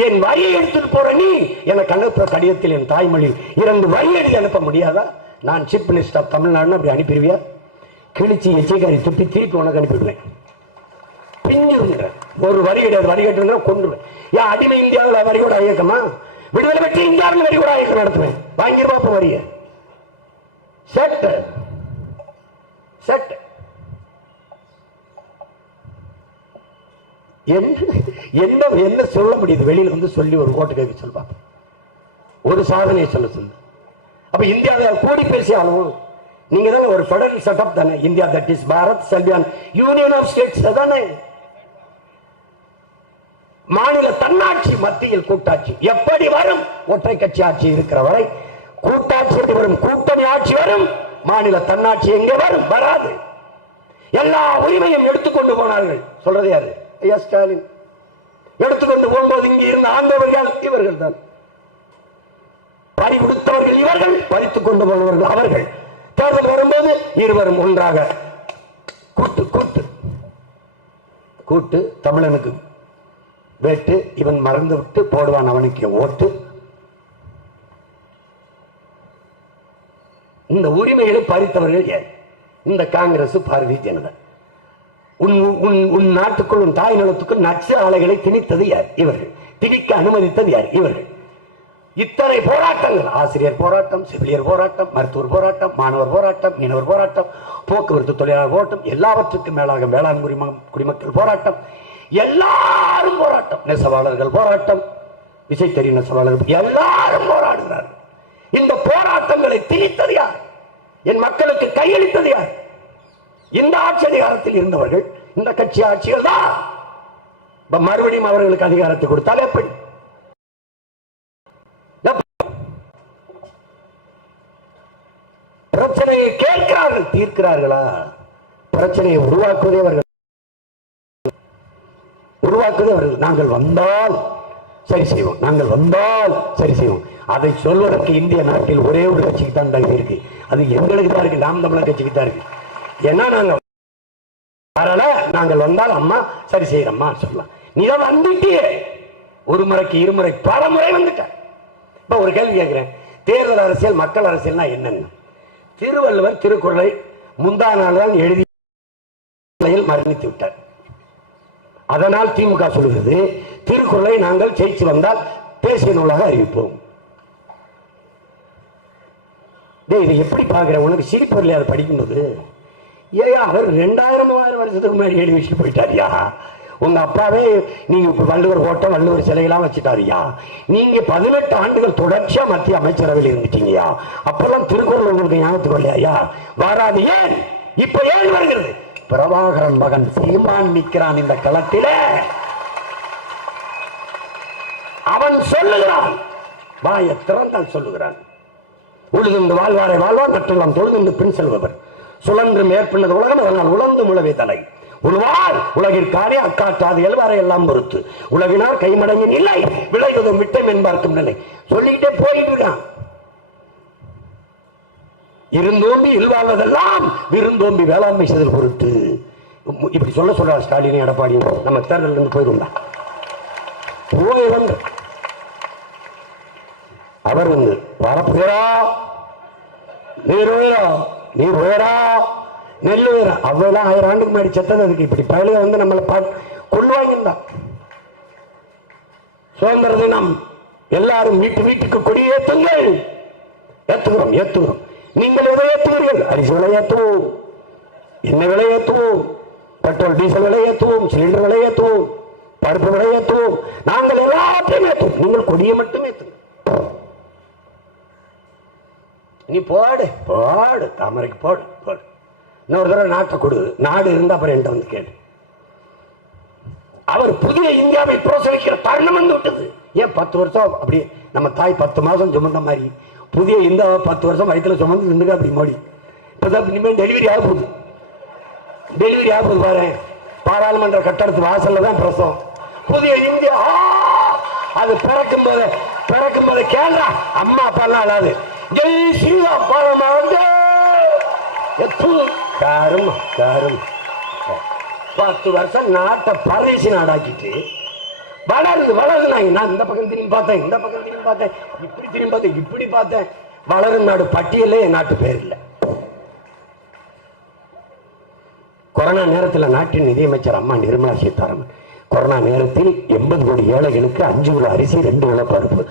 என் வரியை எடுத்துட்டு போற நீ எனக்கு அனுப்புற கடிதத்தில் என் தாய்மொழியில் 2 வரி எழுதி அனுப்ப முடியாதா? நான் சீஃப் மினிஸ்டர் ஆஃப் தமிழ்நாடு அப்படி அனுப்பிடுவியா? கிழிச்சி எச்சைக்காரி துப்பி திருப்பி உனக்கு அனுப்பிடுவேன். பிஞ்சிருங்க ஒரு வரி கிடையாது. வரி கட்டுங்க கொண்டுருவேன். ஏன் அடிமை இந்தியாவில் வரி கூட இயக்கமா? விடுதலை பெற்று இந்தியாவில் வரி கூட இயக்கம் நடத்துவேன். வாங்கிருவா இப்ப வரிய செட் செட். என்ன சொல்ல முடியுது? வெளியில வந்து சொல்லி ஒரு ஓட்டு கேட்க சொல்ல பார்ப்போம். ஒரு சாதனையை சொல்லு. அப்ப இந்தியாவை கூடி பேசியாலும் நீங்க தான் ஒரு ஃபெடரல் செட்டப் தானே. India that is Bharat shall be a union of states தானே. மாநில தன்னாட்சி மத்தியில் கூட்டாட்சி எப்படி வரும்? ஒற்றை கட்சி ஆட்சி இருக்கிற வரை கூட்டாட்சி எப்படி வரும்? கூட்டணி ஆட்சி வரும். மாநில தன்னாட்சி எங்கே வரும்? வராது. எல்லா உரிமையும் எடுத்துக்கொண்டு போனார்கள். சொல்றது யாரு? ஐயா ஸ்டாலின். எடுத்துக்கொண்டு போகும்போது இங்கே இருந்த ஆண்டவர்கள் இவர்கள் தான். பறி கொடுத்தவர்கள் இவர்கள், பறித்துக் கொண்டு போனவர்கள் அவர்கள். தேர்தல் வரும்போது இருவரும் ஒன்றாக கூட்டு தமிழனுக்கு வேட்டு, இவன் மறந்து விட்டு போடுவான் அவனுக்கு ஓட்டு. இந்த உரிமைகளை பறித்தவர்கள் யார்? இந்த காங்கிரஸ், பாரதிய ஜனதா. உன் நாட்டுக்குள், உன் தாய் நிலத்துக்குள் நச்சு ஆலைகளை திணித்தது யார்? இவர்கள். திணிக்க அனுமதித்தது யார்? இவர்கள். இத்தனை போராட்டங்கள், ஆசிரியர் போராட்டம், செவிலியர் போராட்டம், மருத்துவர் போராட்டம், மாணவர் போராட்டம், மீனவர் போராட்டம், போக்குவரத்து தொழிலாளர் போராட்டம், எல்லாவற்றுக்கும் மேலாக வேளாண் குடிமக்கள் போராட்டம், எல்லாரும் போராட்டம், நெசவாளர்கள் போராட்டம், விசைத்தறி நெசவாளர்கள் எல்லாரும் போராடுகிறார்கள். இந்த போராட்டங்களை திணித்தது யார்? என் மக்களுக்கு கையளித்தது யார்? இந்த ஆட்சி அதிகாரத்தில் இருந்தவர்கள், இந்த கட்சி ஆட்சிகள் தான். மறுபடியும் அவர்களுக்கு அதிகாரத்தை கொடுத்தால் எப்படி? பிரச்சனையை கேட்கிறார்கள், தீர்க்கிறார்களா? பிரச்சனையை உருவாக்குவதே அவர்கள். நாங்கள் வந்தால் சரி செய்வோம், நாங்கள் வந்தால் சரி செய்வோம். அதை சொல்வதற்கு இந்திய நாட்டில் ஒரே ஒரு கட்சிக்கு தான் தகுதி இருக்கு. அது எங்களுக்கு தான் இருக்கு, நாம் தமிழர் கட்சிக்கு தான் இருக்கு. ஏன்னா நாங்கள் வந்தால் அம்மா சரி செய்யறம்மா சொல்லலாம். நீ தான் வந்துட்டியே, ஒரு முறைக்கு இருமுறை பல முறை வந்துட்ட. இப்ப ஒரு கேள்வி கேட்கிறேன், தேர்தல் அரசியல் மக்கள் அரசியல்னா என்னன்னு? திருவள்ளுவர் திருக்குறளை முந்தா நாள் தான் எழுதி மரணித்து விட்டார். அதனால் திமுக சொல்கிறது திருக்குறளை நாங்கள் ஜெயிச்சு வந்தால் தேசிய நூலாக அறிவிப்போம். இதை எப்படி பாக்குற? உனக்கு சிரிப்பு இல்லையா அதை படிக்கும்போது? ஏயா அவர் 2000-3000 வருஷத்துக்கு முன்னாடி எழுதி வச்சுட்டு போயிட்டாரியா. உங்க அப்பாவே நீங்க வள்ளுவர் ஓட்டம் வள்ளுவர் சிலையெல்லாம் வச்சுட்டாரியா. நீங்க 18 ஆண்டுகள் தொடர்ச்சியா மத்திய அமைச்சரவையில் இருந்துட்டீங்கயா. அப்பெல்லாம் திருக்குறள் உங்களுக்கு ஞாபகத்துக்கு இல்லையா? வராது. ஏன் இப்ப ஏன் வருகிறது? பிரபாகரன் மகன் சீமான் நிற்கிறான் இந்த களத்தில. அவன் சொல்லுகிறான், வாயை திறந்தான் சொல்லுகிறான். உழுதுண்டு வாழ்வாரை வாழ்வார் மற்றெல்லாம் தொழுதுண்டு பின் செல்பவர் சுழன்று மேற்பின்னது உலகம் அதனால் உழந்து முழவே தலை உழுவார் உலகிற்காரே அக்காற்றாது எழுவாரை எல்லாம் பொறுத்து உலகினார் கைமடங்கின் இல்லை விளைவதும் விட்டம் என்பார்க்கும் நிலை சொல்லிக்கிட்டே போயிட்டு இருக்கான். இருந்தோம்பி இல்வாழ்வதெல்லாம் விருந்தோம்பி வேளாண்மை செய்தல் பொருட்டு இப்படி சொல்ல ஸ்டாலின் எடப்பாடி நம்ம தேர்தல் இருந்து போயிருந்தா போய் வந்து அவர் வந்து வரப்புகிறா நீர் உயரா நீர் உயரா நெல் உயரா அவ்வளவு 1000 ஆண்டுக்கு முன்னாடி செத்தது. அதுக்கு இப்படி பயில வந்து நம்மளை கொள்வாங்க. சுதந்திர தினம் எல்லாரும் வீட்டுக்கு கொடியேற்றுங்கள். ஏற்றுகிறோம் ஏற்றுகிறோம். நீங்கள் எதை ஏற்றுகிறீர்கள்? அரிசி விலை ஏற்றுவோம், எண்ணெய் விலை ஏற்றுவோம், பெட்ரோல் டீசல் விலை ஏற்றுவோம், சிலிண்டர் விலை ஏற்றுவோம், பருப்பு விலை ஏற்றுவோம். நாங்கள் எல்லாத்தையும் ஏற்றுவோம். நீங்கள் கொடியை மட்டும் ஏற்றுங்க. நீ போடு போடு தாமரைக்கு போடு போடு. இன்னொரு தடவை நாட்டை கொடு. நாடு இருந்தா அப்புறம் என்கிட்ட வந்து கேடு. அவர் புதிய இந்தியாவை புரோசலிக்கிற தருணம் வந்து விட்டது. ஏன் 10 வருஷம் அப்படி நம்ம தாய் 10 மாசம் சுமந்த மாதிரி புதிய இந்தியாவை 10 வருஷம் வயிற்றுல சுமந்து இருந்துக்க அப்படி மோடி. இப்பதான் இனிமேல் டெலிவரி ஆக போகுது. டெலிவரி ஆக போகுது பாரு. பாராளுமன்ற கட்டடத்து வாசல்ல தான் பிரசவம். புதிய இந்தியா அது பிறக்கும் போது கேள்றா அம்மா அப்பா எல்லாம் அழாது. ஜெய் ஸ்ரீராம் பாரமாக காரும் காரும் 10 வருஷம் நாட்டை பரதேசி நாடாக்கிட்டு வளருது. நான் இந்த பக்கம் திரும்பி பார்த்தேன், இந்த பக்கம் திரும்பி பார்த்தேன், இப்படி திரும்பி பார்த்தேன், இப்படி பார்த்தேன். வளரும் நாடு பட்டியலே என் நாட்டு பேர் இல்லை. கொரோனா நேரத்தில் நாட்டின் நிதியமைச்சர் அம்மா நிர்மலா சீதாராமன் கொரோனா நேரத்தில் 80 கோடி ஏழைகளுக்கு 5 கிலோ அரிசி 2 கிலோ பருப்பு.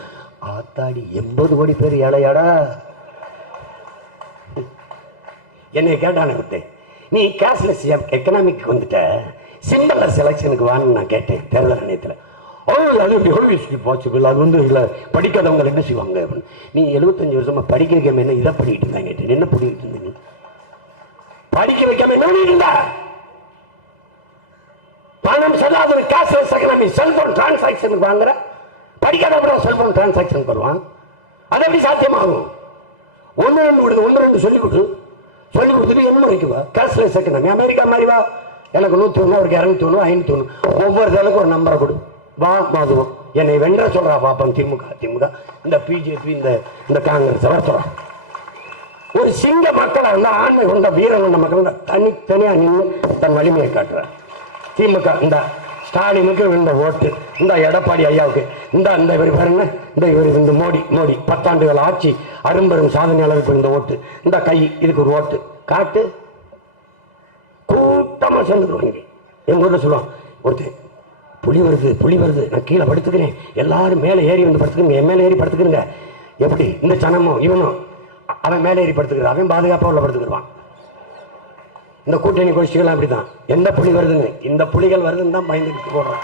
ஆத்தாடி 80 கோடி பேர் ஏழையாடா. என்னை கேட்டானே நீ கேஷ்லெஸ் எக்கனாமிக் வந்துட்ட சிம்பிள் செலக்ஷனுக்கு வான்னு நான் கேட்டேன் தேர்தல் ஆணையத்தில். அது எப்படி பாசிபிள்? அது வந்து இல்லை படிக்காதவங்க என்ன செய்வாங்க அப்படின்னு. நீ 75 வருஷமா படிக்க வைக்காம என்ன இதை பண்ணிட்டு இருந்தாங்க கேட்டேன். என்ன பண்ணிட்டு இருந்த? நீ படிக்க வைக்காம என்ன பண்ணிட்டு இருந்தா? பணம் செல்லாத கேஷ்லெஸ் எக்கனாமி செல்போன் டிரான்சாக்சனுக்கு வாங்குற படிக்காத செல்போன் டிரான்சாக்சன் வருவான். அது எப்படி சாத்தியமாகும்? ஒன்று ரெண்டு சொல்லி கொடுத்துட்டு என்ன வைக்குவா? கேஷ்லெஸ் எக்கனாமி அமெரிக்கா மாதிரி வா. எனக்கு 101, அவருக்கு 201, 501. ஒவ்வொரு தளவுக்கு ஒரு நம்பரை கொடு. வா மாதுவம் என்னை வென்ற சொல்றா பாப்பம். திமுக இந்த பிஜேபி இந்த காங்கிரஸ் வர சொல்றா. ஒரு சிங்க மக்களா இருந்தா ஆண்மை கொண்ட வீரம் கொண்ட மக்கள் தனித்தனியா நின்று தன் வலிமையை காட்டுறார். திமுக இந்த ஸ்டாலினுக்கு இந்த ஓட்டு, இந்த எடப்பாடி ஐயாவுக்கு இந்த இவர் பாருங்க, இந்த மோடி 10 ஆண்டுகள் ஆட்சி அரும்பெரும் சாதனையாளருக்கு இந்த ஓட்டு, இந்த கை இதுக்கு ஒரு ஓட்டு காட்டு. கூட்டமா சேர்ந்துருவாங்க. எங்க ஊர்ல சொல்லுவான் ஒருத்தர், புலி வருது நான் கீழே படுத்துக்கிறேன், எல்லாரும் மேலே ஏறி வந்து படுத்துக்கிறீங்க, என் மேலே ஏறி படுத்துக்கிறீங்க. எப்படி இந்த சனமும் இவனும் அவன் மேலே ஏறி படுத்துக்கிறான், அவன் பாதுகாப்பா உள்ள படுத்துக்கிடுவான். இந்த கூட்டணி கோஷ்டிகள் அப்படிதான். எந்த புலி வருதுன்னு, இந்த புலிகள் வருதுன்னு தான் பயந்துட்டு போடுறான்.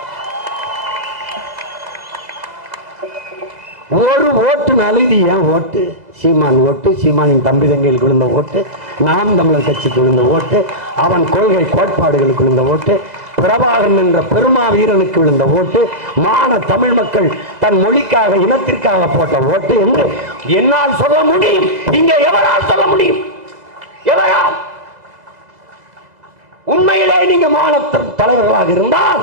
ஒரு ஓட்டுனால இது ஏன் ஓட்டு? சீமான் ஓட்டு, சீமானின் தம்பி தங்கைகளுக்கு விழுந்த ஓட்டு, நாம் தமிழர் கட்சிக்கு விழுந்த ஓட்டு, அவன் கொள்கை கோட்பாடுகளுக்கு விழுந்த ஓட்டு, பிரபாகரன் என்ற பெருமா வீரனுக்கு விழுந்த ஓட்டு, மான தமிழ் மக்கள் தன் மொழிக்காக இனத்திற்காக போட்ட ஓட்டு என்று என்னால் சொல்ல முடியும். இங்கே எவரால் சொல்ல முடியும்? எவரால்? உண்மையிலே நீங்க மாநில தலைவர்களாக இருந்தால்,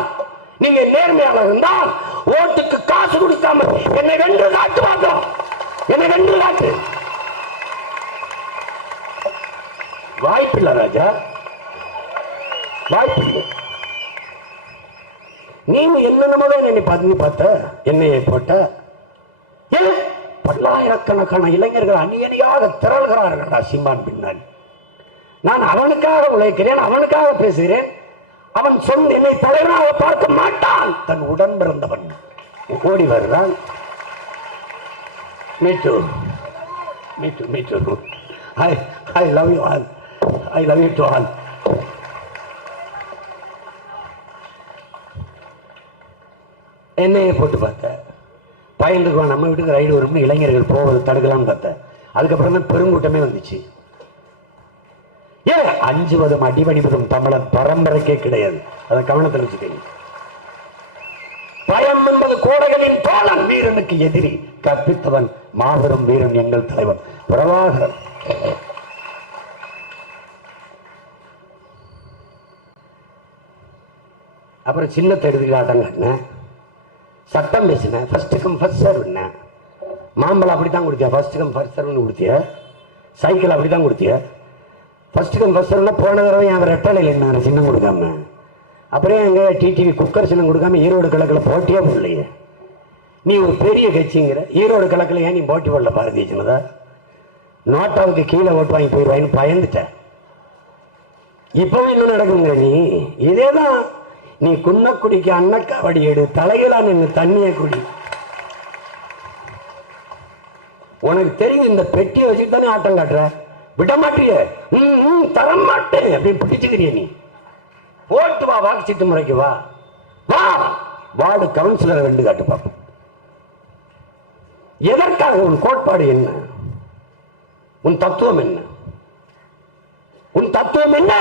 நீங்க நேர்மையாளர் இருந்தால், ஓட்டுக்கு காசு கொடுக்காம என்னை வென்று காட்டு பார்க்கிறோம். என்னை வென்று காட்டு. வாய்ப்பில்லை ராஜா, வாய்ப்பில்லை. நீங்க என்னென்னமோ என்னை பார்த்த என்னையை போட்ட பல்லாயிரக்கணக்கான இளைஞர்கள் அணியணியாக திரள்கிறார்கள் சீமான் பின்னால். நான் அவனுக்காக உழைக்கிறேன், அவனுக்காக பேசுகிறேன். அவன் சொந்த என்னை தலைவனாக பார்க்க மாட்டான். தன் உடன் பிறந்தவன் ஓடி வருகிறான். Me too. Me too. Me too. I love you all. I love you to all. என்னையே போட்டு பார்த்தேன். பயந்துக்குவான், நம்ம வீட்டுக்கு ரைடு வரும், இளைஞர்கள் போவது தடுக்கலாம்னு பார்த்தேன். அதுக்கப்புறம் தான் பெருங்கூட்டமே வந்துச்சு. ஏன் 5 அடிபணிபதும் தமிழன் பரம்பரைக்கே கிடையாது. அதை கவனத்தில் வச்சுக்கீங்க. பயம் என்பது கோடைகளின் தோழன், வீரனுக்கு எதிரி கற்பித்தவன் மாபெரும் வீரன் எங்கள் தலைவன் பிரபாகரன். அப்புறம் சின்னத்தை எடுத்துக்கிட்டு ஆட்டம் காட்டினேன், சட்டம் பேசினேன், ஃபர்ஸ்ட் கம் ஃபர்ஸ்ட் சர்வ். மாம்பழம் அப்படித்தான் கொடுத்தியா, ஃபர்ஸ்ட் கம் ஃபர்ஸ்ட் சர்வ்னு கொடுத்திய. சைக்கிள் அப்படித்தான் கொடுத்திய. ஃபர்ஸ்ட் கம் ஃபர்ஸ்ட் சர்வ்னா போன தடவை என் ரெட்டலையில் என்ன சின்னம் கொடுக்காம, அப்புறம் எங்க டிடிவி குக்கர் சின்னம் கொடுக்காம ஈரோடு கிழக்கில் போட்டியே போடலையே. நீ ஒரு பெரிய கட்சிங்கிற, ஈரோடு கிழக்கில் ஏன் நீ போட்டி போடல? பாரதிய ஜனதா நோட்டாவுக்கு கீழே ஓட்டு வாங்கி போயிடுவாயின்னு பயந்துட்ட. இப்பவும் என்ன நடக்குங்க? நீ இதேதான். நீ குன்னக்குடிக்கு அன்னக்காவடி எடு, தலைகளா நின்று தண்ணியை குடி. உனக்கு தெரியும் இந்த பெட்டியை வச்சுட்டு தானே ஆட்டம் காட்டுற. விட மாட்டிய, தர மாட்டேன் அப்படின்னு பிடிச்சுக்கிறிய. நீ போட்டு வா, வாக்குச்சீட்டு முறைக்கு வா. வா, வார்டு கவுன்சிலரை வெண்டு காட்டு பார்ப்போம். எதற்காக? உன் கோட்பாடு என்ன? உன் தத்துவம் என்ன? உன் தத்துவம் என்ன?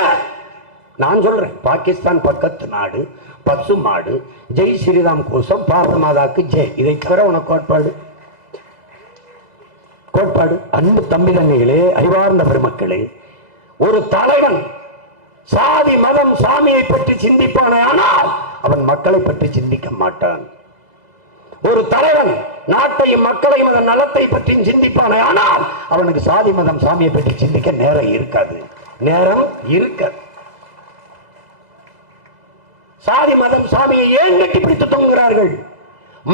நான் சொல்றேன், பாகிஸ்தான் பக்கத்து நாடு, பசு மாடு, ஜெய் ஸ்ரீராம் கோஷம், பாரத மாதாக்கு ஜெய். இதை தவிர உனக்கு கோட்பாடு? கோட்பாடு? அன்பு தம்பி தங்கைகளே, அறிவார்ந்த பெருமக்களே, ஒரு தலைவன் சாதி மதம் சாமியை பற்றி சிந்திப்பானே ஆனால் அவன் மக்களை பற்றி சிந்திக்க மாட்டான். ஒரு தலைவன் நாட்டையும் மக்களையும் அதன் நலத்தை பற்றி சிந்திப்பானே ஆனால் அவனுக்கு சாதி மதம் சாமியை பற்றி சிந்திக்க நேரம் இருக்காது. நேரம் இருக்காது. சாதி மதம் சாமியை ஏன் கட்டி பிடித்து தொங்குகிறார்கள்?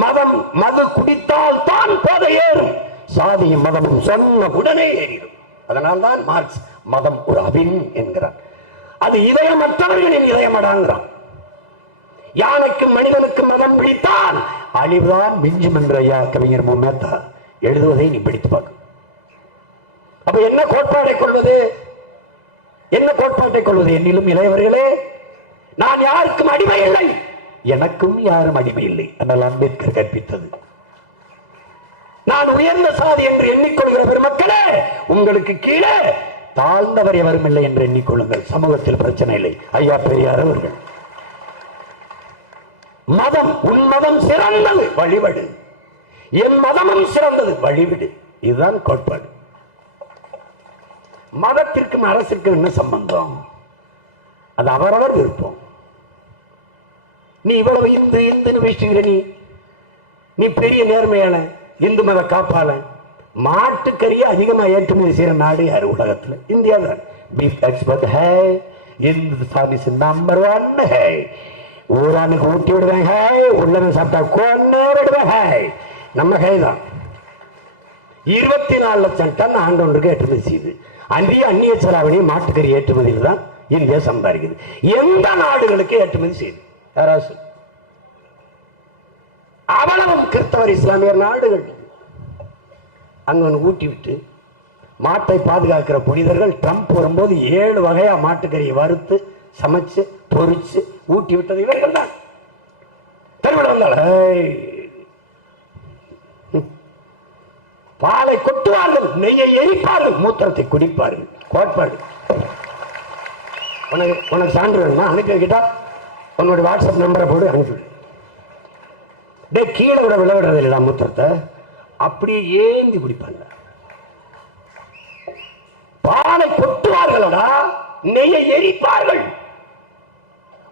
மதம் மது குடித்தால் தான் போதை ஏறும், சாதியும் மதமும் சொன்ன உடனே ஏறிடும். அதனால்தான் மார்க்ஸ் மதம் ஒரு அபின் என்கிறார். அது இதயமற்றவர்களின் இதயமடாங்கிறான். யானைக்கும் மனிதனுக்கும் மதம் பிடித்தால் அழிவுதான் மிஞ்சும் என்ற ஐயா கவிஞர் மேத்தா எழுதுவதை நீ பிடித்து பார்க்க. அப்ப என்ன கோட்பாட்டை கொள்வது? என்ன கோட்பாட்டை கொள்வது? என்னிலும் இளையவர்களே, நான் யாருக்கும் அடிமை இல்லை, எனக்கும் யாரும் அடிமை இல்லை. ஆனால் அம்பேத்கர் கற்பித்தது. நான் உயர்ந்த சாதி என்று எண்ணிக்கொள்கிற பெருமக்களே, உங்களுக்கு கீழே தாழ்ந்தவர் எவரும் இல்லை என்று எண்ணிக்கொள்ளுங்கள். சமூகத்தில் பிரச்சனை இல்லை. ஐயா பெரியார் அவர்கள், மதம், உன் மதம் சிறந்தது, வழிபடு. என் மதமும் சிறந்தது, வழிவிடு. இதுதான் கோட்பாடு. மதத்திற்கும் அரசிற்கும் என்ன சம்பந்தம்? அது அவரவர் விருப்பம். நீ இவ்வளவு இந்து இந்துன்னு பேசுகிற, நீ பெரிய நேர்மையான இந்து மத காப்பாளன். மாட்டுக்கறியை அதிகமா ஏற்றுமதி செய்யற நாடு யாரு உலகத்துல? இந்தியா தான். பீஃப் எக்ஸ்போர்ட் ஹை, இந்துஸ்தான் இஸ் நம்பர் 1 ஹை. ஊரானுக்கு ஊட்டி விடுவேன் ஹை, உள்ளவன் சாப்பிட்டா கொன்னே விடுவேன் ஹை. நம்ம ஹை தான். 24 லட்சம் டன் ஆண்டொன்றுக்கு ஏற்றுமதி செய்யுது. அந்நிய செலாவணி மாட்டுக்கறி ஏற்றுமதியில் தான் இந்தியா சம்பாதிக்குது. எந்த நாடுகளுக்கு ஏற்றுமதி செய்யுது? யாராவது அவ்வளவும் கிறிஸ்தவர் இஸ்லாமியர் நாடுகள். அங்க ஊட்டி விட்டு மாட்டை பாதுகாக்கிற புனிதர்கள் ட்ரம்ப் வரும்போது 7 வகையா மாட்டுக்கறியை வறுத்து சமைச்சு பொறிச்சு ஊட்டி விட்டது இவர்கள் தான். பாலை கொட்டுவார்கள், நெய்யை எரிப்பார்கள், மூத்திரத்தை குடிப்பார்கள். கோட்பாடு. உனக்கு சான்று வேணுமா? அனுப்பி வைக்கிட்டா உன்னுடைய வாட்ஸ்அப் நம்பரை போடு, அனுப்பிவிடு. டே, கீழே விட விளையாடுறது இல்லடா மூத்திரத்தை, அப்படியே ஏந்தி குடிப்பாங்க. பாலை கொட்டுவார்களடா, நெய்யை எரிப்பார்கள்.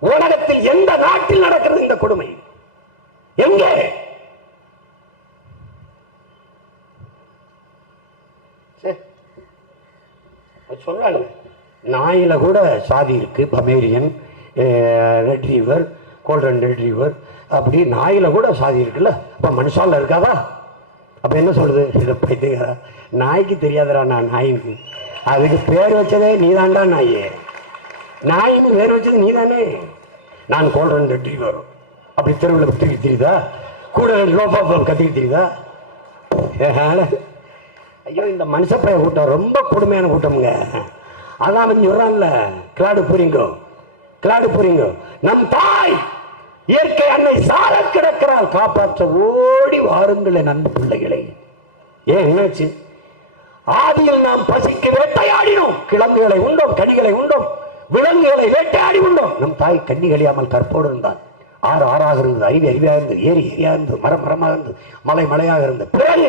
உலகத்தில் எந்த நாட்டில் நடக்கிறது இந்த கொடுமை? எங்கே? சொல்றாங்க, நாயில கூட சாதி இருக்கு. பமேரியன், ரெட்ரீவர், கோல்டன் ரெட்ரீவர், அப்படி நாயில கூட சாதி இருக்குல்ல. அப்ப மனுஷால இருக்காதா? அப்ப என்ன சொல்றது? இதை பைத்தியக்காரா, நாய்க்கு தெரியாதரா நான் நாயின்னு. அதுக்கு பேர் வச்சதே நீதான்டா நாயே. நாயின்னு பேர் வச்சது நீதானே. நான் கோல்டன் ரெட்ரீவர் அப்படி தெருவில் விட்டு தெரியுதா, கூட லோபா கத்திரி தெரியுதா? ஐயோ, இந்த மனுஷப்பைய கூட்டம் ரொம்ப கொடுமையான கூட்டமுங்க. அதான் அவன் சொல்றான்ல, கிளாடு புரிங்கோ. நம் தாய் இயற்கை அன்னை சார கிடக்கிறாள், காப்பாற்ற ஓடி வாருங்களே நண்பு பிள்ளைகளை. ஏன் என்னாச்சு? ஆதியில் நாம் பசிக்கு வேட்டையாடினோம், கிழங்குகளை உண்டோம், கனிகளை உண்டோம், விலங்குகளை வேட்டையாடி உண்டோம். நம் தாய் கண்ணி கழியாமல் கற்போடு இருந்தான். ஆறு ஆறாக இருந்தது, அருவி அருவியாக இருந்தது, ஏரி ஏரியாக இருந்தது, மரம் மரமாக இருந்தது, மலை மலையாக இருந்தது. பிறகு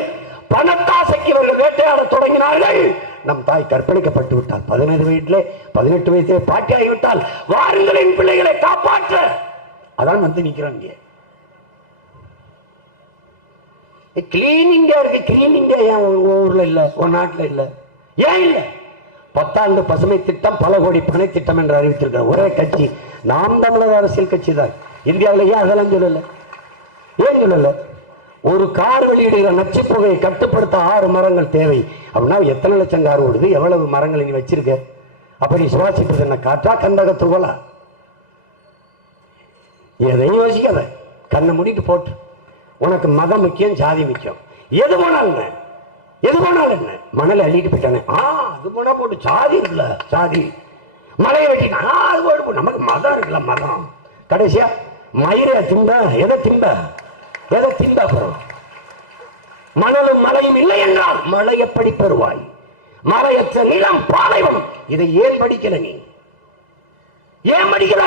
பணத்தாசைக்கு இவர்கள் வேட்டையாட தொடங்கினார்கள். நம் தாய் கற்பழிக்கப்பட்டு விட்டால், 17 வயதிலே 18 வயதிலே பாட்டி ஆகிவிட்டால், வாருங்களின் பிள்ளைகளை காப்பாற்ற அதான் வந்து நிற்கிறாங்க. கிளீனிங்கா இருக்கு, கிளீனிங்கா ஏன் ஊர்ல இல்ல, ஒரு நாட்டில் இல்ல, ஏன் இல்ல? 10 ஆண்டு பசுமை திட்டம், பல கோடி பணை திட்டம் என்று அறிவித்திருக்கிற ஒரே கட்சி நாம் தமிழர் அரசியல் கட்சி தான். இந்தியாவில் ஏன் அதெல்லாம் சொல்லல? ஏன் சொல்லல? ஒரு கார் வெளியிடுகிற நச்சு புகையை கட்டுப்படுத்த 6 மரங்கள் தேவை அப்படின்னா எத்தனை லட்சம் கார் ஓடுது, எவ்வளவு மரங்களை நீ வச்சிருக்க? அப்ப நீ சுவாசிப்பது என்ன, காற்றா கந்தக துகளா? எதையும் யோசிக்காத, கண்ணை மூடிட்டு போட்டு. உனக்கு மதம் முக்கியம், ஜாதி முக்கியம், எது போனாலும் என்ன? மணலை அள்ளிட்டு போயிட்டானே, அது போனா போட்டு. ஜாதி இருக்குல்ல, ஜாதி. மலையை வெட்டினா அது போட்டு. நமக்கு மதம் இருக்குல்ல, மதம். கடைசியா மயிரை திம்ப, எதை திம்ப? அப்புறம் மணலும் மலையும் இல்லை என்றால் மழை எப்படி பெறுவாய்? மலையற்ற நிலம் பாலைவனம். இதை ஏன் படிக்கல நீ? ஏன் படிக்கல?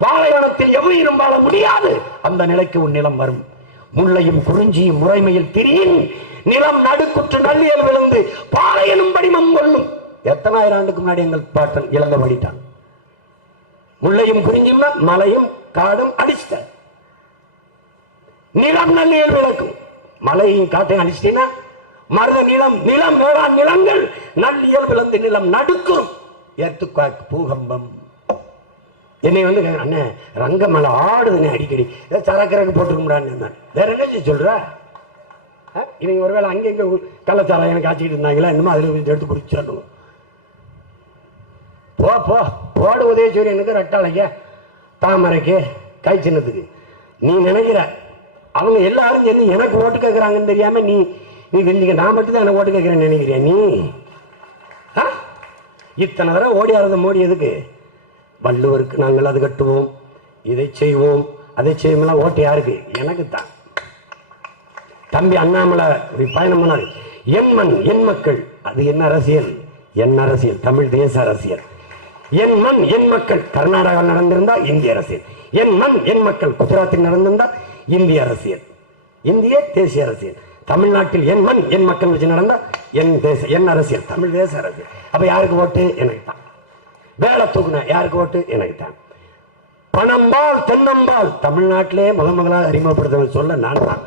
பாலைவனத்தில் எவ்வுயிரும் வாழ முடியாது. அந்த நிலைக்கு உன் நிலம் வரும். முல்லையும் குறிஞ்சியும் முறைமையில் திரியின் நிலம் நடுக்குற்று நல்லியல் விழுந்து பாலை எனும் படிமம் கொள்ளும். எத்தனை ஆயிரம் ஆண்டுக்கு முன்னாடி எங்கள் பாட்டன் இழந்த படித்தான். முல்லையும் குறிஞ்சியும் மலையும் காடும் அடிச்சிட்ட. நிலம் நல்லியல் விளக்கும். மலையும் காட்டையும் அடிச்சிட்டீங்கன்னா மருத நிலம் வேளாண் நிலங்கள் நல்லியல் விழுந்து நிலம் நடுக்கும். ஏத்துக்காக்கு பூகம்பம். என்னை வந்து அண்ணன் ரங்கமலை ஆடுதுன்னு அடிக்கடி சரக்கரக்கு போட்டுக்க வேற என்ன சொல்ற? இவங்க ஒருவேளை அங்கங்க கள்ளச்சாரம் எனக்கு காய்ச்சிக்கிட்டு இருந்தாங்களா, இன்னும் அதுல எடுத்து குடிச்சிடணும். போடு உதயசூரியனுக்கு, ரெட்டாளைக்கு, தாமரைக்கு, கை சின்னத்துக்கு. நீ நினைக்கிற அவங்க எல்லாரும் என்ன எனக்கு ஓட்டு கேட்கறாங்கன்னு தெரியாம நீ தெரிஞ்சுக்க. நான் மட்டும் தான் எனக்கு ஓட்டு கேட்கிறேன்னு நினைக்கிறியா நீ? இத்தனை தடவை ஓடி ஆறது மோடி எதுக்கு? வள்ளுவருக்கு நாங்கள் அது கட்டுவோம், இதை செய்வோம், அதை செய்வோம்லாம். ஓட்டு யாருக்கு? எனக்கு தான். தம்பி அண்ணாமலை பயணம் பண்ணாரு. என் மண் என் மக்கள். அது என்ன அரசியல்? என் அரசியல், தமிழ் தேச அரசியல். என் மண் என் மக்கள் கர்நாடகாவில் நடந்திருந்தா இந்திய அரசியல். என் மண் என் மக்கள் குஜராத்தில் நடந்திருந்தா இந்திய அரசியல், இந்திய தேசிய அரசியல். தமிழ்நாட்டில் என் மண் என் மக்கள் வச்சு நடந்தா என் அரசியல், தமிழ் தேச அரசியல். அப்ப யாருக்கு ஓட்டு? எனக்கு தான். வேலை தூக்குன யாருக்கு ஓட்டு? எனக்கு தான். பணம்பால் தென்னம்பால் தமிழ்நாட்டிலே முதலாக அறிமுகப்படுத்த சொல்ல நான் தான்.